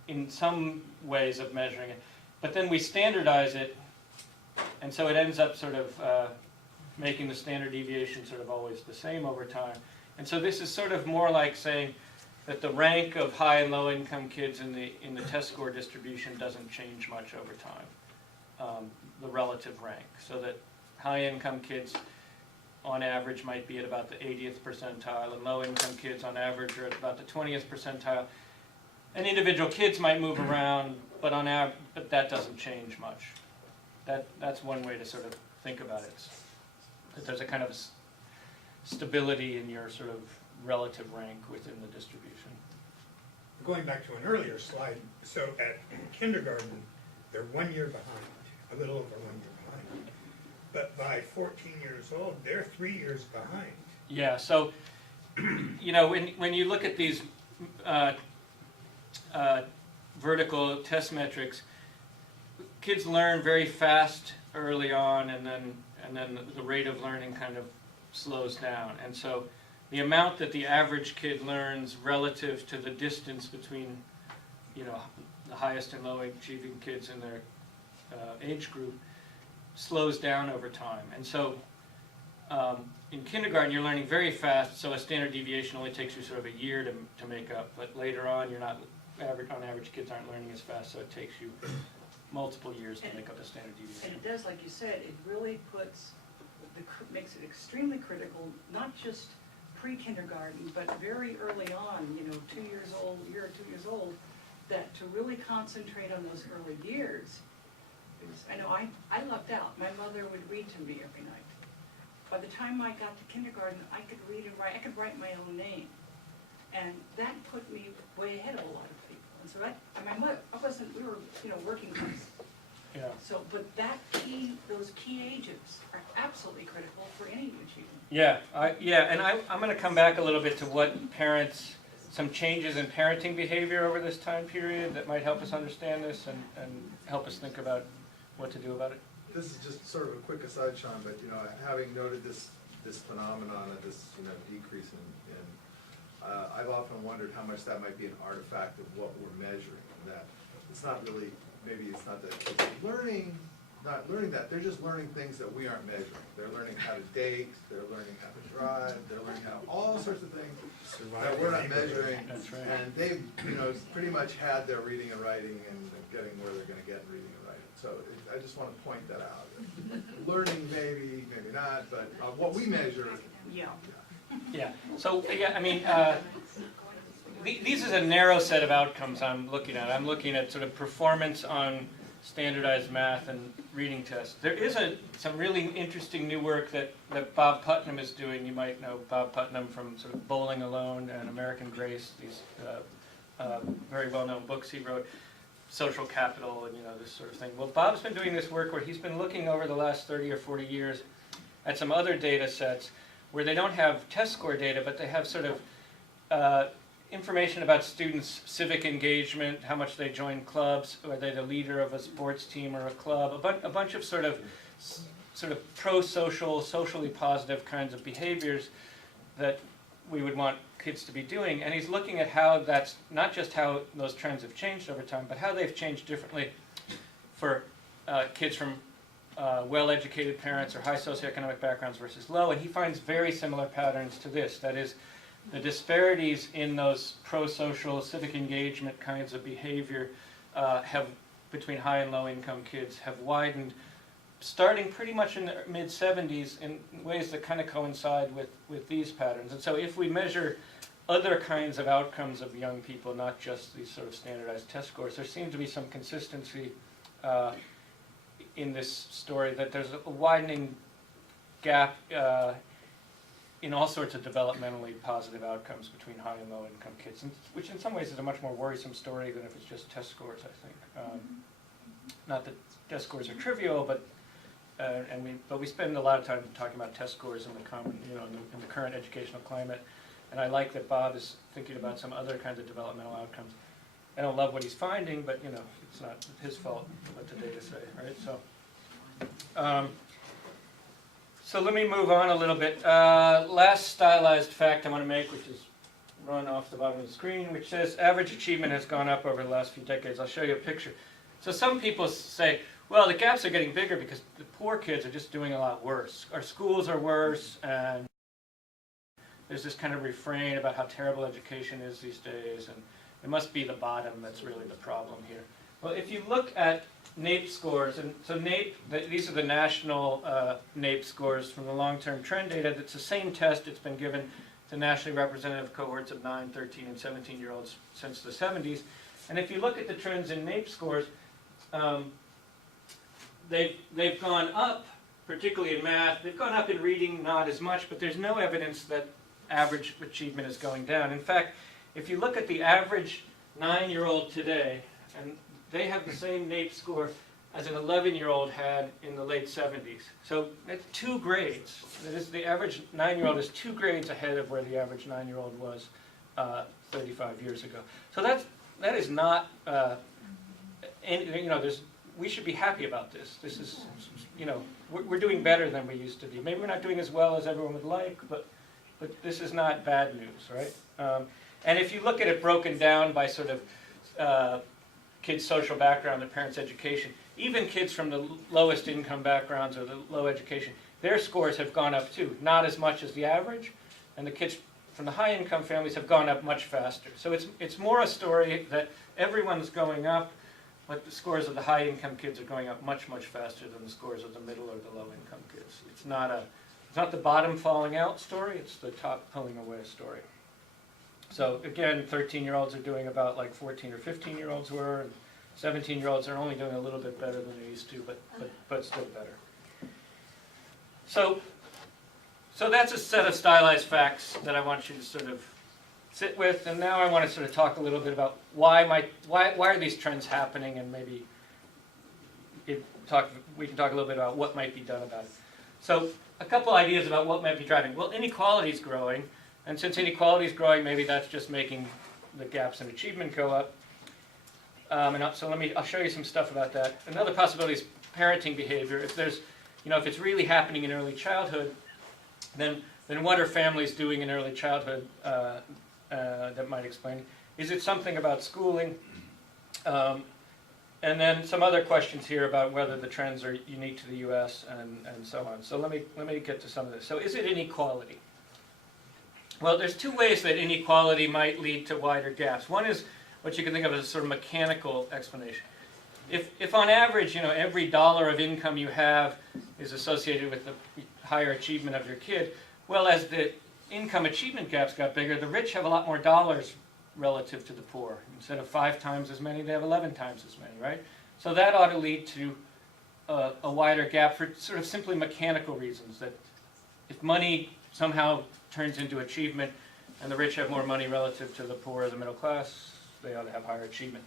in some ways of measuring it. But then we standardize it, and so it ends up sort of making the standard deviation sort of always the same over time. And so this is sort of more like saying that the rank of high and low income kids in the test score distribution doesn't change much over time, the relative rank. So that high income kids on average might be at about the 80th percentile and low income kids on average are at about the 20th percentile. And individual kids might move around, but but that doesn't change much. That's one way to sort of think about it. That there's a kind of stability in your sort of relative rank within the distribution. Going back to an earlier slide, so at kindergarten, they're 1 year behind, a little over 1 year behind. But by 14 years old, they're 3 years behind. Yeah, so, when you look at these vertical test metrics, kids learn very fast early on, and then the rate of learning kind of slows down. And so the amount that the average kid learns relative to the distance between, the highest and low achieving kids in their age group slows down over time. And so in kindergarten, you're learning very fast, so a standard deviation only takes you sort of a year to make up. But later on, you're not on average, kids aren't learning as fast, so it takes you multiple years to make up a standard deviation. And it does, like you said, it really makes it extremely critical, not just pre-kindergarten, but very early on, 2 years old, a year or 2 years old, that to really concentrate on those early years. I know I lucked out. My mother would read to me every night. By the time I got to kindergarten, I could read and write. I could write my own name. And that put me way ahead of a lot of people. And so we were, working class. Yeah. So, but those key ages are absolutely critical for any achievement. Yeah, and I'm going to come back a little bit to what some changes in parenting behavior over this time period that might help us understand this and help us think about what to do about it. This is just sort of a quick aside, Sean, but having noted this phenomenon of this decrease in I've often wondered how much that might be an artifact of what we're measuring. That it's not really, maybe it's not that kids are learning not learning that, they're just learning things that we aren't measuring. They're learning how to date, they're learning how to drive, they're learning how, all sorts of things that we're not measuring. That's right. And they've, pretty much had their reading and writing and getting where they're gonna get in reading and writing. So I just wanna point that out. Learning maybe, maybe not, but what we measure, Yeah. Yeah, so, yeah, I mean, these is a narrow set of outcomes I'm looking at. I'm looking at sort of performance on standardized math and reading tests. There is some really interesting new work that Bob Putnam is doing. You might know Bob Putnam from sort of Bowling Alone and American Grace, these very well-known books he wrote, Social Capital and, this sort of thing. Well, Bob's been doing this work where he's been looking over the last 30 or 40 years at some other data sets where they don't have test score data, but they have sort of information about students' civic engagement, how much they join clubs, are they the leader of a sports team or a club, a bunch of sort of pro-social, socially positive kinds of behaviors that we would want kids to be doing. And he's looking at how that's, not just how those trends have changed over time, but how they've changed differently for kids from well-educated parents or high socioeconomic backgrounds versus low. And he finds very similar patterns to this. That is, the disparities in those pro-social, civic engagement kinds of behavior between high and low income kids have widened, starting pretty much in the mid-70s in ways that kind of coincide with these patterns. And so if we measure other kinds of outcomes of young people, not just these sort of standardized test scores, there seems to be some consistency in this story that there's a widening gap in all sorts of developmentally positive outcomes between high and low income kids, which in some ways is a much more worrisome story than if it's just test scores, I think. Not that test scores are trivial, but we spend a lot of time talking about test scores in the current educational climate, and I like that Bob is thinking about some other kinds of developmental outcomes. I don't love what he's finding, but it's not his fault what the data say, right? So let me move on a little bit. Last stylized fact I want to make, which is run off the bottom of the screen, which says average achievement has gone up over the last few decades. I'll show you a picture. So some people say, well, the gaps are getting bigger because the poor kids are just doing a lot worse. Our schools are worse, and there's this kind of refrain about how terrible education is these days, and it must be the bottom that's really the problem here. Well, if you look at NAEP scores, and so NAEP, these are the national NAEP scores from the long-term trend data. That's the same test. It's been given to nationally representative cohorts of 9, 13, and 17-year-olds since the 70s. And if you look at the trends in NAEP scores, they've gone up, particularly in math. They've gone up in reading, not as much, but there's no evidence that average achievement is going down. In fact, if you look at the average 9-year-old today, and they have the same NAEP score as an 11-year-old had in the late 70s. So that's 2 grades. That is, the average 9-year-old is 2 grades ahead of where the average 9-year-old was 35 years ago. So that is not, we should be happy about this. This is, we're doing better than we used to be. Maybe we're not doing as well as everyone would like, but this is not bad news, right? And if you look at it broken down by sort of kids' social background, their parents' education, even kids from the lowest income backgrounds or the low education, their scores have gone up too. Not as much as the average, and the kids from the high income families have gone up much faster. So it's more a story that everyone's going up, but the scores of the high income kids are going up much, much faster than the scores of the middle or the low income kids. It's not the bottom falling out story, it's the top pulling away story. So again, 13-year-olds are doing about like 14 or 15-year-olds were, and 17-year-olds are only doing a little bit better than they used to, but still better. So that's a set of stylized facts that I want you to sort of sit with, and now I want to sort of talk a little bit about why are these trends happening, and maybe we can talk a little bit about what might be done about it. So a couple ideas about what might be driving. Well, inequality is growing. And since inequality is growing, maybe that's just making the gaps in achievement go up. I'll show you some stuff about that. Another possibility is parenting behavior. If it's really happening in early childhood, then what are families doing in early childhood that might explain? Is it something about schooling? And then some other questions here about whether the trends are unique to the U.S. and so on. So let me get to some of this. So is it inequality? Well, there's two ways that inequality might lead to wider gaps. One is what you can think of as a sort of mechanical explanation. If on average, every dollar of income you have is associated with the higher achievement of your kid, well, as the income achievement gaps got bigger, the rich have a lot more dollars relative to the poor. Instead of 5 times as many, they have 11 times as many, right? So that ought to lead to a wider gap for sort of simply mechanical reasons, that if money somehow turns into achievement and the rich have more money relative to the poor or the middle class, they ought to have higher achievement.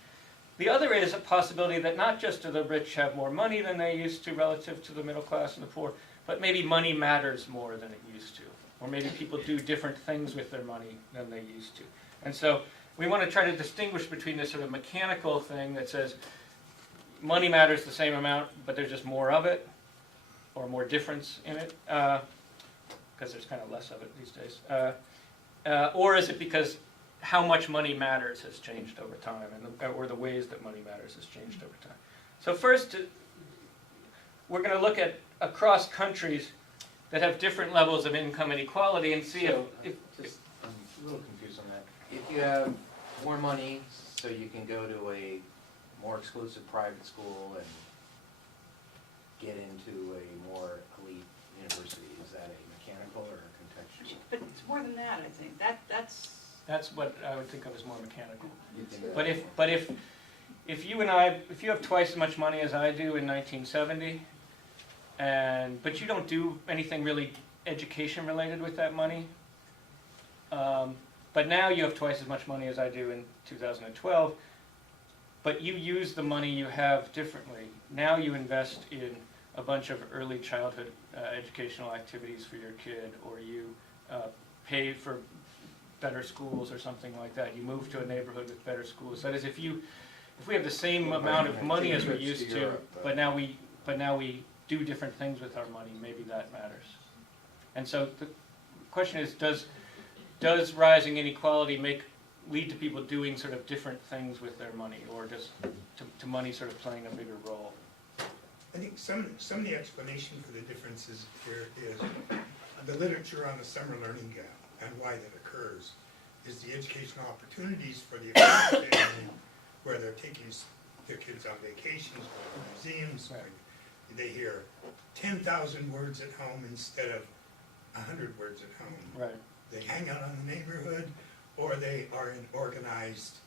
The other is a possibility that not just do the rich have more money than they used to relative to the middle class and the poor, but maybe money matters more than it used to. Or maybe people do different things with their money than they used to. And so we want to try to distinguish between this sort of mechanical thing that says money matters the same amount, but there's just more of it, or more difference in it, because there's kind of less of it these days. Or is it because how much money matters has changed over time, or the ways that money matters has changed over time. So first, we're going to look at across countries that have different levels of income inequality and see So, if I'm a little confused on that. If you have more money, so you can go to a more exclusive private school and get into a more elite university, is that a mechanical or a contextual? But it's more than that, I think. that's what I would think of as more mechanical. You think But if you have twice as much money as I do in 1970, but you don't do anything really education related with that money, but now you have twice as much money as I do in 2012, but you use the money you have differently. Now you invest in a bunch of early childhood educational activities for your kid, or you pay for better schools or something like that. You move to a neighborhood with better schools. That is, if we have the same amount of money as we used to, but now we do different things with our money, maybe that matters. And so the question is, does rising inequality lead to people doing sort of different things with their money, or just to money sort of playing a bigger role? I think some of the explanation for the differences here is the literature on the summer learning gap and why that occurs is the educational opportunities for the American family where they're taking their kids on vacations, going to museums, Right. they hear 10,000 words at home instead of 100 words at home. Right. They hang out on the neighborhood, or they are in organized,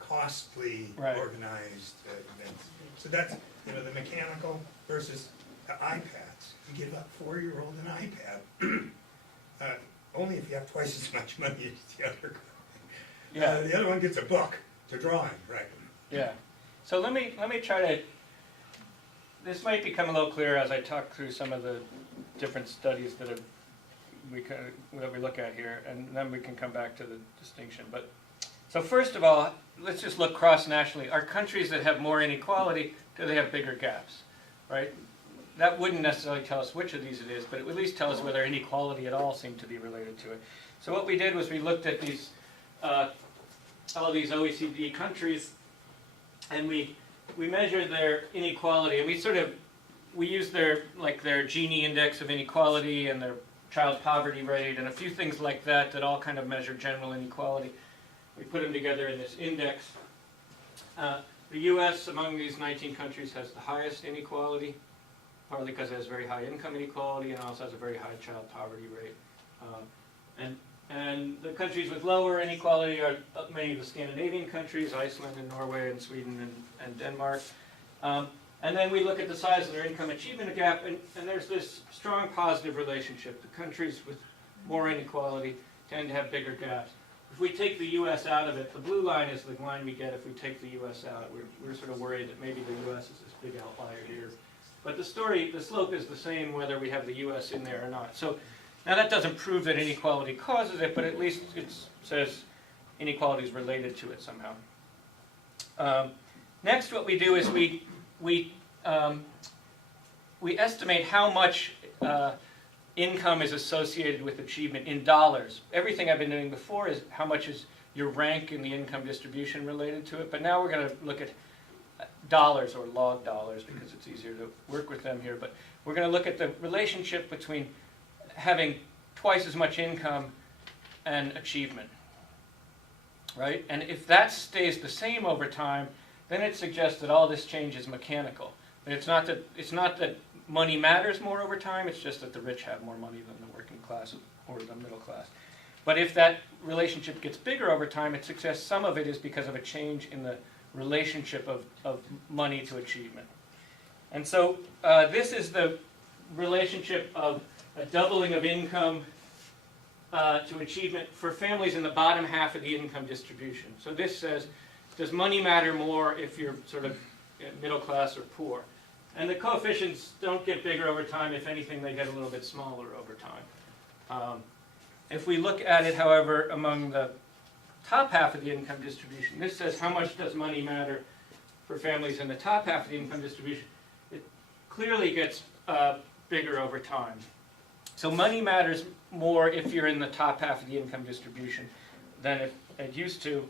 costly, Right. organized events. So that's, the mechanical versus the iPads. You give a 4-year-old an iPad, only if you have twice as much money as the other guy. Yeah. The other one gets a book to draw in, right? Yeah. So let me try to. This might become a little clearer as I talk through some of the different studies that we look at here, and then we can come back to the distinction. But so first of all, let's just look cross-nationally. Are countries that have more inequality, do they have bigger gaps, right? That wouldn't necessarily tell us which of these it is, but it would at least tell us whether inequality at all seemed to be related to it. So what we did was we looked at these all these OECD countries, and we measured their inequality, and we used their Gini index of inequality and their child poverty rate and a few things like that all kind of measure general inequality. We put them together in this index. The U.S. among these 19 countries has the highest inequality, partly because it has very high income inequality and also has a very high child poverty rate. And the countries with lower inequality are many of the Scandinavian countries, Iceland and Norway and Sweden and Denmark. And then we look at the size of their income achievement gap, and there's this strong positive relationship. The countries with more inequality tend to have bigger gaps. If we take the U.S. out of it, the blue line is the line we get if we take the U.S. out. We're sort of worried that maybe the U.S. is this big outlier here. But the slope is the same whether we have the U.S. in there or not. So now that doesn't prove that inequality causes it, but at least it says inequality is related to it somehow. Next, what we do is we estimate how much income is associated with achievement in dollars. Everything I've been doing before is how much is your rank in the income distribution related to it, but now we're going to look at dollars, or log dollars, because it's easier to work with them here, but we're going to look at the relationship between having twice as much income and achievement, right? And if that stays the same over time, then it suggests that all this change is mechanical. But it's not that money matters more over time, it's just that the rich have more money than the working class or the middle class. But if that relationship gets bigger over time, it suggests some of it is because of a change in the relationship of money to achievement. And so this is the relationship of a doubling of income to achievement for families in the bottom half of the income distribution. So this says, does money matter more if you're sort of middle class or poor? And the coefficients don't get bigger over time. If anything, they get a little bit smaller over time. If we look at it, however, among the top half of the income distribution, this says how much does money matter for families in the top half of the income distribution. It clearly gets bigger over time. So money matters more if you're in the top half of the income distribution than if it used to,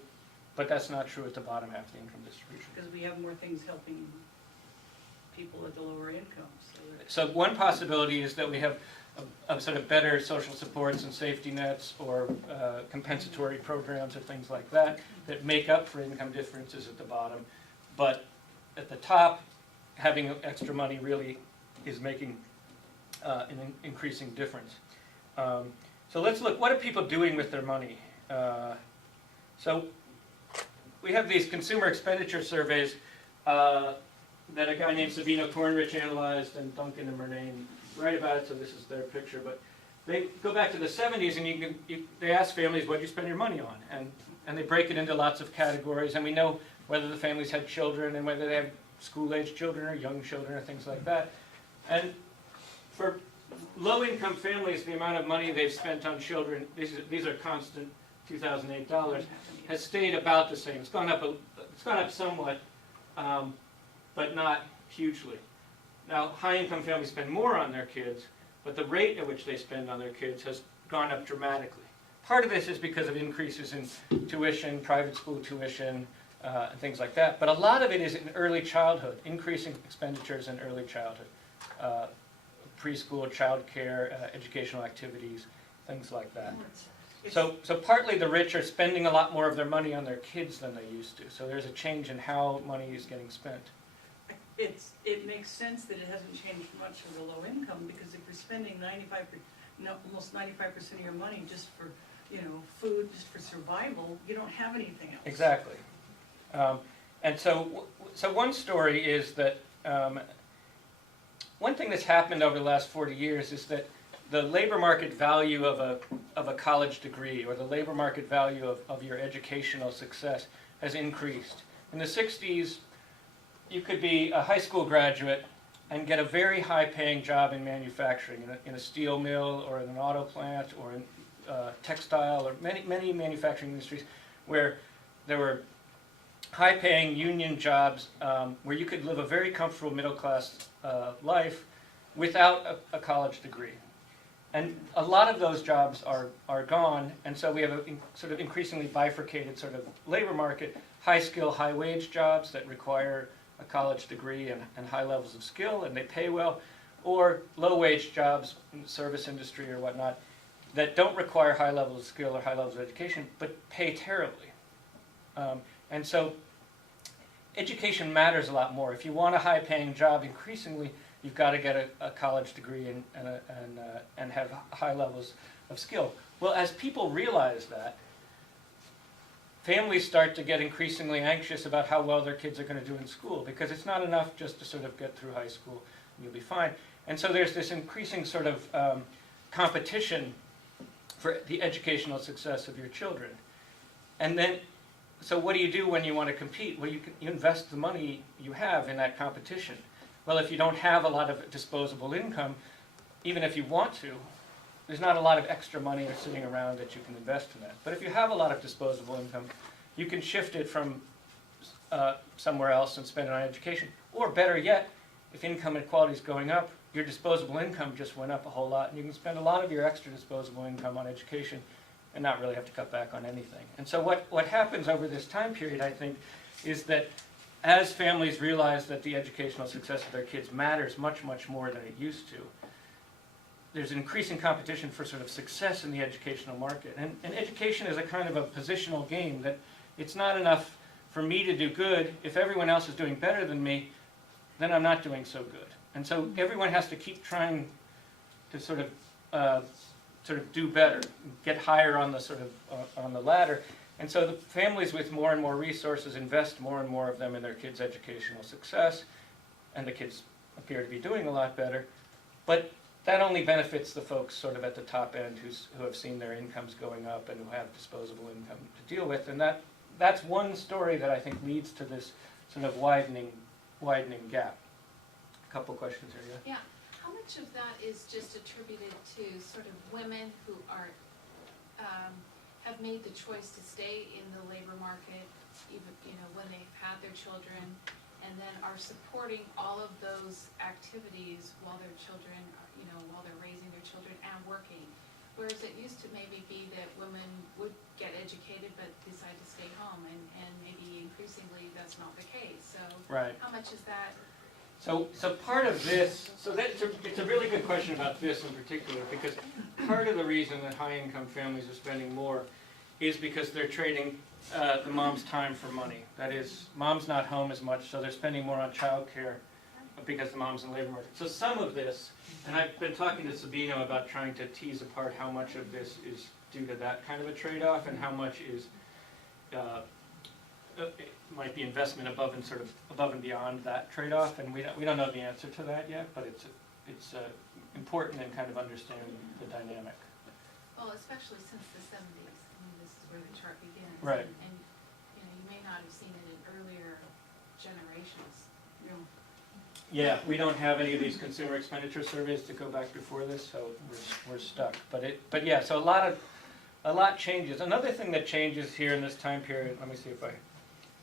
but that's not true at the bottom half of the income distribution. Because we have more things helping people at the lower incomes. So one possibility is that we have a sort of better social supports and safety nets, or compensatory programs or things like that that make up for income differences at the bottom. But at the top, having extra money really is making an increasing difference. So let's look, what are people doing with their money? So we have these consumer expenditure surveys that a guy named Savino Cornrich analyzed, and Duncan and Murnane write about it, so this is their picture. But they go back to the 70s, and they ask families, what do you spend your money on? And they break it into lots of categories, and we know whether the families had children and whether they have school-age children or young children or things like that. And for low-income families, the amount of money they've spent on children, these are constant 2008 dollars, has stayed about the same. It's gone up somewhat, but not hugely. Now, high-income families spend more on their kids, but the rate at which they spend on their kids has gone up dramatically. Part of this is because of increases in tuition, private school tuition, and things like that. But a lot of it is in early childhood, increasing expenditures in early childhood. Preschool, child care, educational activities, things like that. So partly the rich are spending a lot more of their money on their kids than they used to. So there's a change in how money is getting spent. It makes sense that it hasn't changed much for the low income, because if you're spending almost 95% of your money just for, food, just for survival, you don't have anything else. Exactly. And so one story is that one thing that's happened over the last 40 years is that the labor market value of a college degree, or the labor market value of your educational success, has increased. In the 60s, you could be a high school graduate and get a very high-paying job in manufacturing, in a steel mill, or in an auto plant, or in textile, or many manufacturing industries, where there were high-paying union jobs where you could live a very comfortable middle-class life without a college degree. And a lot of those jobs are gone, and so we have a sort of increasingly bifurcated sort of labor market: high-skill, high-wage jobs that require a college degree and high levels of skill, and they pay well, or low-wage jobs in the service industry or whatnot that don't require high levels of skill or high levels of education, but pay terribly. And so education matters a lot more. If you want a high-paying job, increasingly you've got to get a college degree and have high levels of skill. Well, as people realize that, families start to get increasingly anxious about how well their kids are going to do in school, because it's not enough just to sort of get through high school and you'll be fine. And so there's this increasing sort of competition for the educational success of your children. And then, so what do you do when you want to compete? Well, you invest the money you have in that competition. Well, if you don't have a lot of disposable income, even if you want to, there's not a lot of extra money sitting around that you can invest in that. But if you have a lot of disposable income, you can shift it from somewhere else and spend it on education. Or better yet, if income inequality is going up, your disposable income just went up a whole lot, and you can spend a lot of your extra disposable income on education and not really have to cut back on anything. And so what happens over this time period, I think, is that as families realize that the educational success of their kids matters much, much more than it used to, there's an increasing competition for sort of success in the educational market. And education is a kind of a positional game, that it's not enough for me to do good. If everyone else is doing better than me, then I'm not doing so good. And so everyone has to keep trying to sort of do better, get higher on the on the ladder. And so the families with more and more resources invest more and more of them in their kids' educational success, and the kids appear to be doing a lot better. But that only benefits the folks sort of at the top end who have seen their incomes going up and who have disposable income to deal with. And that's one story that I think leads to this sort of widening gap. A couple questions here, yeah? Yeah, how much of that is just attributed to sort of women who are, have made the choice to stay in the labor market, even, when they've had their children, and then are supporting all of those activities while their children, while they're raising their children and working? Whereas it used to maybe be that women would get educated but decide to stay home, and maybe increasingly that's not the case. So Right. how much is that? So part of this, it's a really good question about this in particular, because part of the reason that high-income families are spending more is because they're trading the mom's time for money. That is, mom's not home as much, so they're spending more on childcare because the mom's in the labor market. So some of this, and I've been talking to Sabino about trying to tease apart how much of this is due to that kind of a trade-off and how much is it might be investment above and beyond that trade-off, and we don't know the answer to that yet, but it's important in kind of understanding the dynamic. Well, especially since the 70s. I mean, this is where the chart begins. Right. And you may not have seen it in earlier generations. Yeah, we don't have any of these consumer expenditure surveys to go back before this, so we're stuck. But yeah, so a lot changes. Another thing that changes here in this time period. Let me see if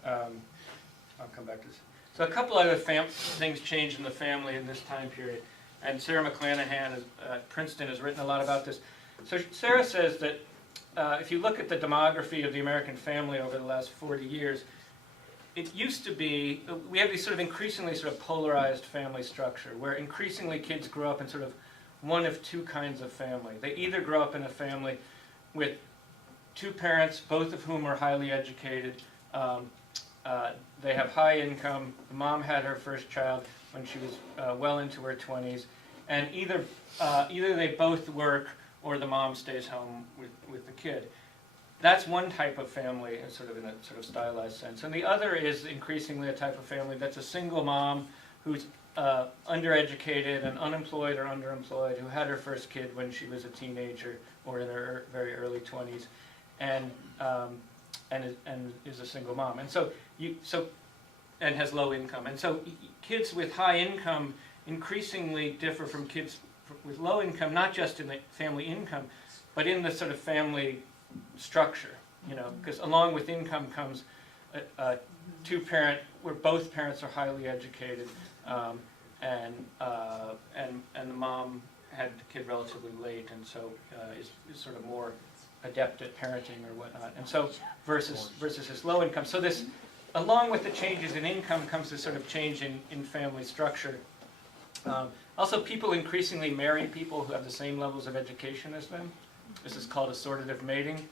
I'll come back to this. So a couple other things changed in the family in this time period, and Sarah McClanahan at Princeton has written a lot about this. So Sarah says that if you look at the demography of the American family over the last 40 years, it used to be, we have these sort of increasingly sort of polarized family structure, where increasingly kids grow up in sort of one of two kinds of family. They either grow up in a family with two parents, both of whom are highly educated. They have high income. The mom had her first child when she was well into her 20s, and either they both work or the mom stays home with the kid. That's one type of family, sort of in a sort of stylized sense. And the other is increasingly a type of family that's a single mom who's undereducated and unemployed or underemployed, who had her first kid when she was a teenager or in her very early 20s, and is a single mom. And and has low income. And so kids with high income increasingly differ from kids with low income, not just in the family income, but in the sort of family structure, because along with income comes a two-parent, where both parents are highly educated, and the mom had the kid relatively late, and so is sort of more adept at parenting or whatnot, and so versus his low income. So this, along with the changes in income, comes this sort of change in family structure. Also, people increasingly marry people who have the same levels of education as them. This is called assortative mating.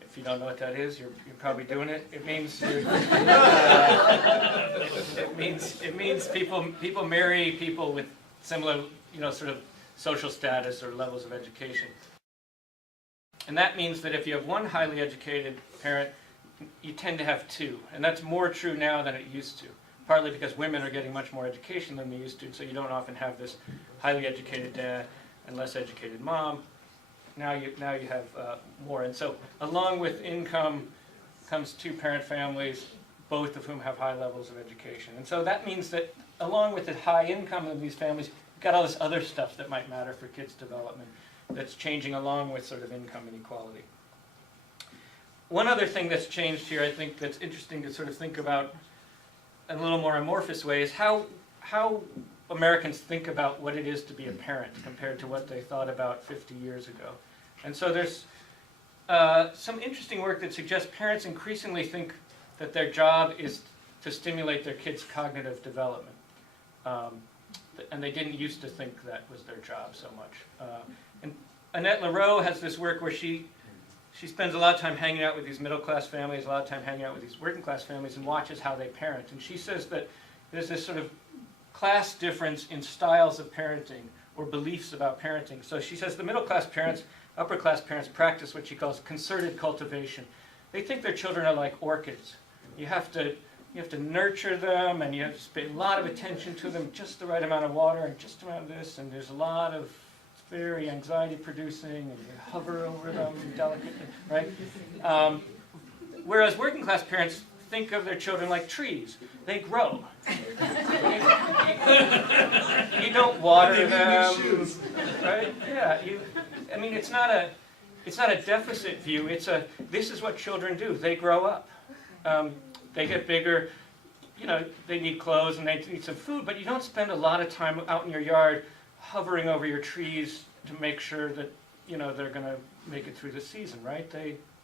If you don't know what that is, you're probably doing it. It means it means people marry people with similar, sort of social status or levels of education. And that means that if you have one highly educated parent, you tend to have two, and that's more true now than it used to. Partly because women are getting much more education than they used to, so you don't often have this highly educated dad and less educated mom. Now you have more, and so along with income comes two-parent families, both of whom have high levels of education. And so that means that along with the high income of these families, you've got all this other stuff that might matter for kids' development that's changing along with sort of income inequality. One other thing that's changed here, I think, that's interesting to sort of think about in a little more amorphous way, is how Americans think about what it is to be a parent compared to what they thought about 50 years ago. And so there's some interesting work that suggests parents increasingly think that their job is to stimulate their kids' cognitive development. And they didn't used to think that was their job so much. And Annette Leroux has this work where she spends a lot of time hanging out with these middle-class families, a lot of time hanging out with these working-class families, and watches how they parent. And she says that there's this sort of class difference in styles of parenting or beliefs about parenting. So she says the middle-class parents, upper-class parents practice what she calls concerted cultivation. They think their children are like orchids. You have to nurture them, and you have to pay a lot of attention to them, just the right amount of water and just amount of this, and there's a lot of very anxiety-producing, and you hover over them delicately, right? Whereas working-class parents think of their children like trees. They grow. You don't water them, right? Yeah. I mean, it's not a deficit view. This is what children do. They grow up. They get bigger. You know, they need clothes and they need some food, but you don't spend a lot of time out in your yard hovering over your trees to make sure that, you know, they're going to make it through the season, right?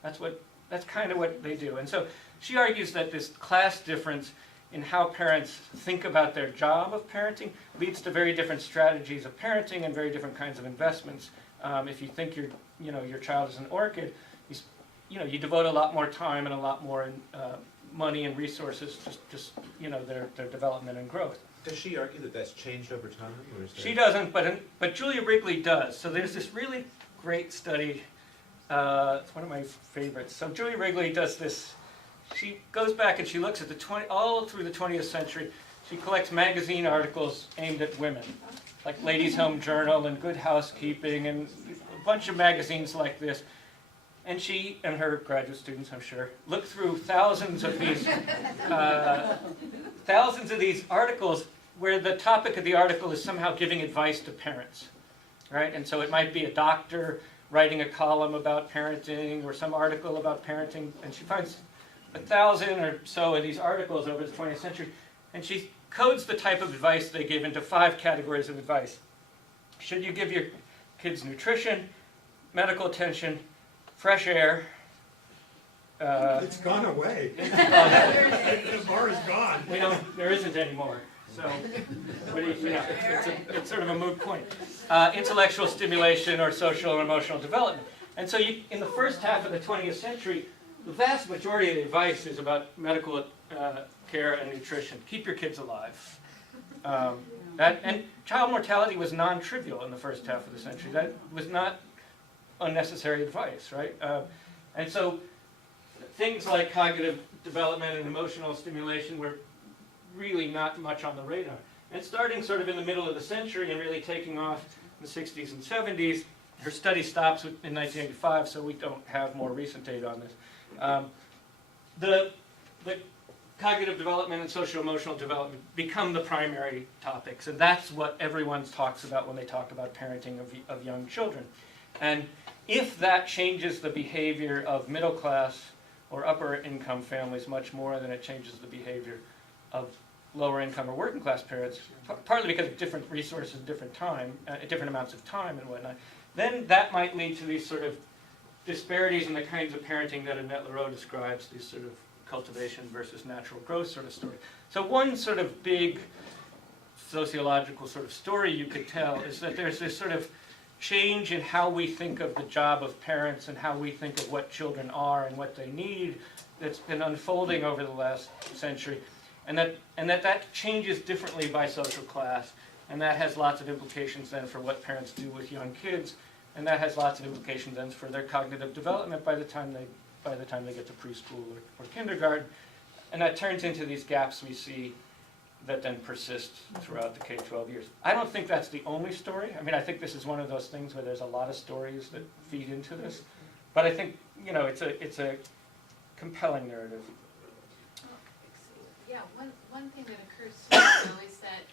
That's kind of what they do. And so she argues that this class difference in how parents think about their job of parenting leads to very different strategies of parenting and very different kinds of investments. If you think your child is an orchid, you devote a lot more time and a lot more money and resources to just their development and growth. Does she argue that that's changed over time? Or is that... She doesn't, but Julia Wrigley does. So there's this really great study. It's one of my favorites. So Julia Wrigley does this. She goes back and she looks at all through the 20th century. She collects magazine articles aimed at women, like Ladies' Home Journal and Good Housekeeping and a bunch of magazines like this. And she and her graduate students, I'm sure, look through thousands of these articles where the topic of the article is somehow giving advice to parents, right? And so it might be a doctor writing a column about parenting or some article about parenting, and she finds 1,000 or so of these articles over the 20th century, and she codes the type of advice they give into 5 categories of advice. Should you give your kids nutrition, medical attention, fresh air? It's gone away. The bar is gone. There isn't anymore. So, it's sort of a moot point. Intellectual stimulation or social and emotional development. And so in the first half of the 20th century, the vast majority of the advice is about medical care and nutrition. Keep your kids alive. And child mortality was non-trivial in the first half of the century. That was not unnecessary advice, right? And so things like cognitive development and emotional stimulation were really not much on the radar. And starting sort of in the middle of the century and really taking off in the 60s and 70s, her study stops in 1985, so we don't have more recent data on this. The cognitive development and social-emotional development become the primary topics, and that's what everyone talks about when they talk about parenting of young children. And if that changes the behavior of middle-class or upper-income families much more than it changes the behavior of lower-income or working-class parents, partly because of different resources, different amounts of time and whatnot, then that might lead to these sort of disparities in the kinds of parenting that Annette Leroux describes, these sort of cultivation versus natural growth sort of story. So one sort of big sociological sort of story you could tell is that there's this sort of change in how we think of the job of parents and how we think of what children are and what they need that's been unfolding over the last century. And that changes differently by social class. And that has lots of implications then for what parents do with young kids. And that has lots of implications then for their cognitive development by the time they get to preschool or kindergarten. And that turns into these gaps we see that then persist throughout the K-12 years. I don't think that's the only story. I mean, I think this is one of those things where there's a lot of stories that feed into this. But I think, it's a compelling narrative. Yeah, one thing that occurs to me though is that,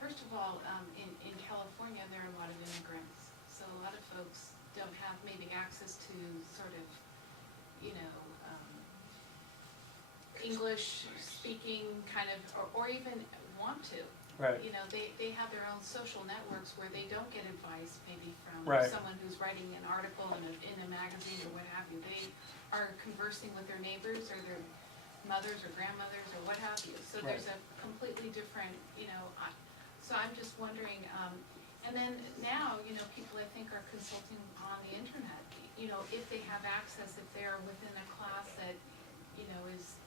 first of all, in California there are a lot of immigrants. So a lot of folks don't have maybe access to sort of, English speaking kind of, or even want to. Right. They have their own social networks where they don't get advice maybe from Right. someone who's writing an article in a magazine or what have you. They are conversing with their neighbors or their mothers or grandmothers or what have you. So there's a completely different, so I'm just wondering, and then now, people I think are consulting on the internet, if they have access, if they're within a class that,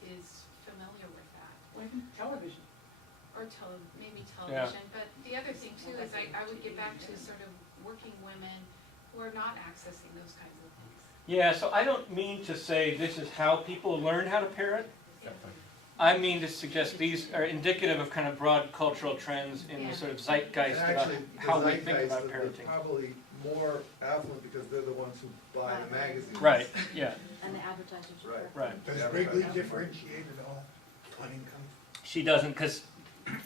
is familiar with that. Like television. Or maybe television, but the other thing too is I would get back to sort of working women who are not accessing those kinds of things. Yeah, so I don't mean to say this is how people learn how to parent. I mean to suggest these are indicative of kind of broad cultural trends in the sort of zeitgeist And about actually, how the we think zeitgeist, about they're parenting. probably more affluent because they're the ones who buy the magazines. Right, yeah, And the advertisers. Right. right. Does Wrigley differentiate at all on income? She doesn't, because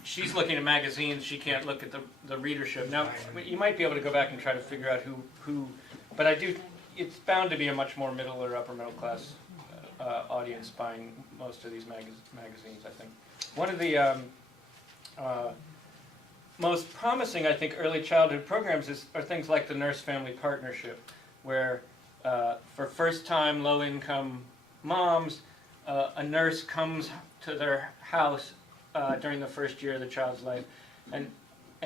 she's looking at magazines, she can't look at the readership. Now, you might be able to go back and try to figure out who, but it's bound to be a much more middle or upper middle class audience buying most of these magazines, I think. One of the most promising, I think, early childhood programs are things like the Nurse-Family Partnership, where for first-time low-income moms, a nurse comes to their house during the first year of the child's life and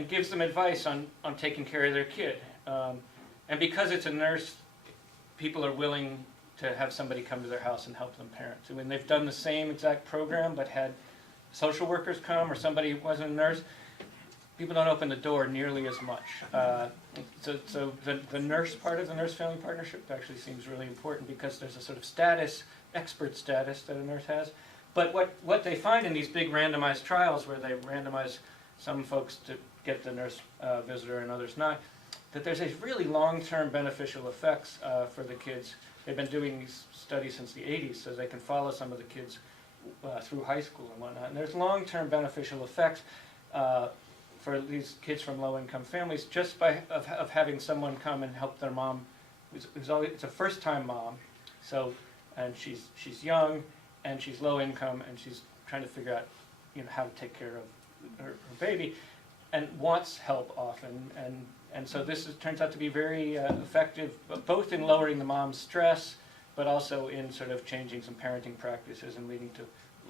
gives them advice on taking care of their kid. And because it's a nurse, people are willing to have somebody come to their house and help them parent. So when they've done the same exact program but had social workers come or somebody who wasn't a nurse, people don't open the door nearly as much. So the nurse part of the Nurse-Family Partnership actually seems really important because there's a sort of status, expert status that a nurse has. But what they find in these big randomized trials where they randomize some folks to get the nurse visitor and others not, that there's a really long-term beneficial effects for the kids. They've been doing these studies since the 80s, so they can follow some of the kids through high school and whatnot. And there's long-term beneficial effects for these kids from low-income families just by having someone come and help their mom, who's always, it's a first-time mom, and she's young and she's low-income and she's trying to figure out how to take care of her baby and wants help often, and so this turns out to be very effective, both in lowering the mom's stress, but also in sort of changing some parenting practices and leading to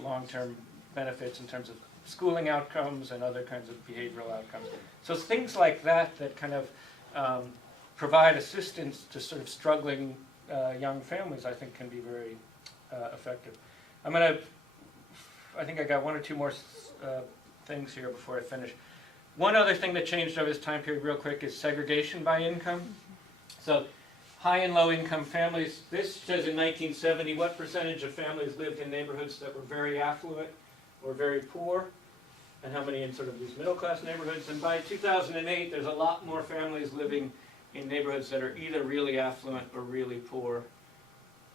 long-term benefits in terms of schooling outcomes and other kinds of behavioral outcomes. So things like that kind of provide assistance to sort of struggling young families, I think, can be very effective. I think I got one or two more things here before I finish. One other thing that changed over this time period real quick is segregation by income. So high and low income families, this says in 1970 what percentage of families lived in neighborhoods that were very affluent or very poor, and how many in sort of these middle class neighborhoods. And by 2008 there's a lot more families living in neighborhoods that are either really affluent or really poor,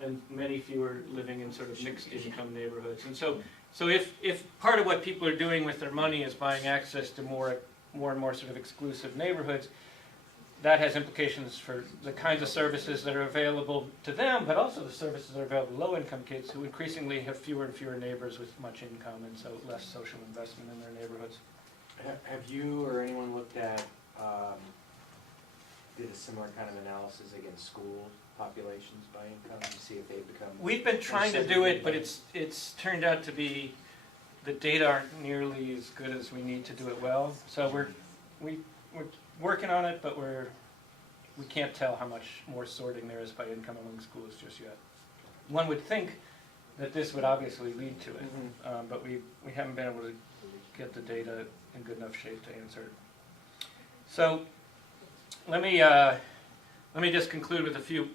and many fewer living in sort of mixed income neighborhoods. And so if part of what people are doing with their money is buying access to more and more sort of exclusive neighborhoods, that has implications for the kinds of services that are available to them, but also the services that are available to low-income kids who increasingly have fewer and fewer neighbors with much income and so less social investment in their neighborhoods. Have you or anyone looked at, did a similar kind of analysis against school populations by income to see if they've become... We've been trying to do it, but it's turned out to be, the data aren't nearly as good as we need to do it well. So we're working on it, but we can't tell how much more sorting there is by income among schools just yet. One would think that this would obviously lead to it, but we haven't been able to get the data in good enough shape to answer it. So let me just conclude with a few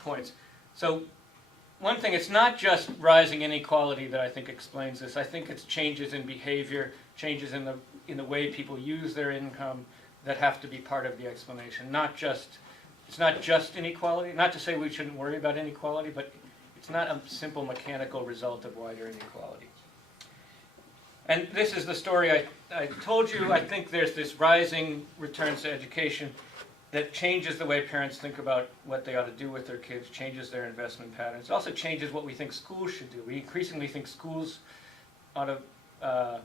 points. So one thing, it's not just rising inequality that I think explains this. I think it's changes in behavior, changes in the way people use their income that have to be part of the explanation. It's not just inequality. Not to say we shouldn't worry about inequality, but it's not a simple mechanical result of wider inequality. And this is the story I told you. I think there's this rising returns to education that changes the way parents think about what they ought to do with their kids, changes their investment patterns. It also changes what we think schools should do. We increasingly think schools ought to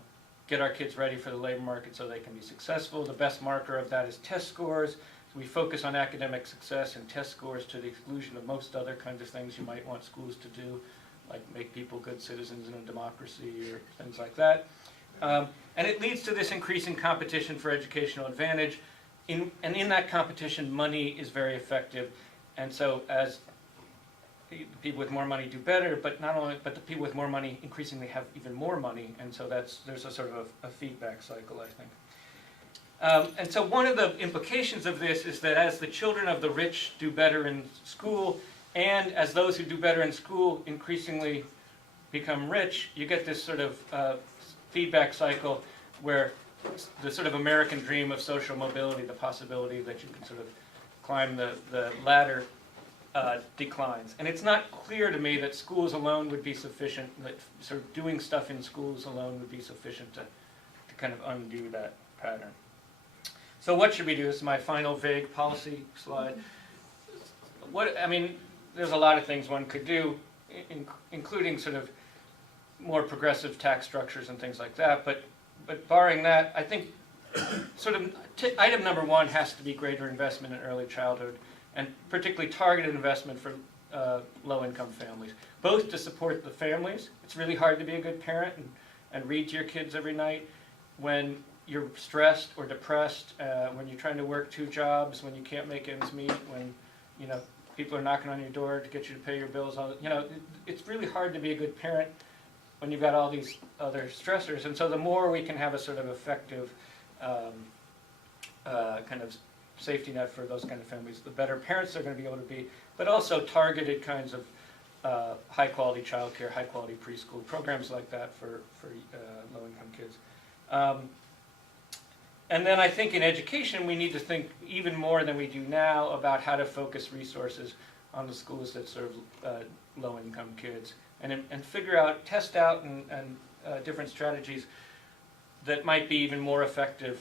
get our kids ready for the labor market so they can be successful. The best marker of that is test scores. So we focus on academic success and test scores to the exclusion of most other kinds of things you might want schools to do. like make people good citizens in a democracy or things like that. And it leads to this increasing competition for educational advantage. And in that competition, money is very effective. And so as the people with more money do better, but the people with more money increasingly have even more money. And so there's a sort of a feedback cycle, I think. And so one of the implications of this is that as the children of the rich do better in school, and as those who do better in school increasingly become rich, you get this sort of feedback cycle where the sort of American dream of social mobility, the possibility that you can sort of climb the ladder, declines. And it's not clear to me that schools alone would be sufficient, that sort of doing stuff in schools alone would be sufficient to kind of undo that pattern. So what should we do? This is my final vague policy slide. There's a lot of things one could do, including sort of more progressive tax structures and things like that. But barring that, I think sort of item number one has to be greater investment in early childhood, and particularly targeted investment for low-income families, both to support the families. It's really hard to be a good parent and read to your kids every night when you're stressed or depressed, when you're trying to work 2 jobs, when you can't make ends meet, when people are knocking on your door to get you to pay your bills. It's really hard to be a good parent when you've got all these other stressors. And so the more we can have a sort of effective kind of safety net for those kind of families, the better parents they're going to be able to be, but also targeted kinds of high-quality childcare, high-quality preschool programs like that for low-income kids. And then I think in education we need to think even more than we do now about how to focus resources on the schools that serve low-income kids, and figure out, test out and different strategies that might be even more effective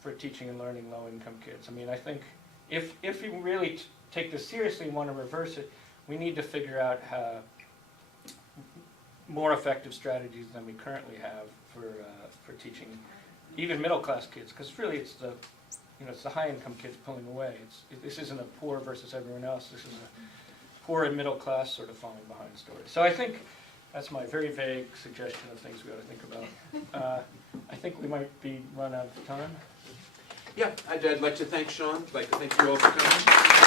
for teaching and learning low-income kids. I think if we really take this seriously and want to reverse it, we need to figure out more effective strategies than we currently have for teaching even middle-class kids, because really it's the high-income kids pulling away. This isn't a poor versus everyone else. This is a poor and middle class sort of falling behind story. So I think that's my very vague suggestion of things we ought to think about. I think we might be run out of time. Yeah, I'd like to thank Sean. I'd like to thank you all for coming.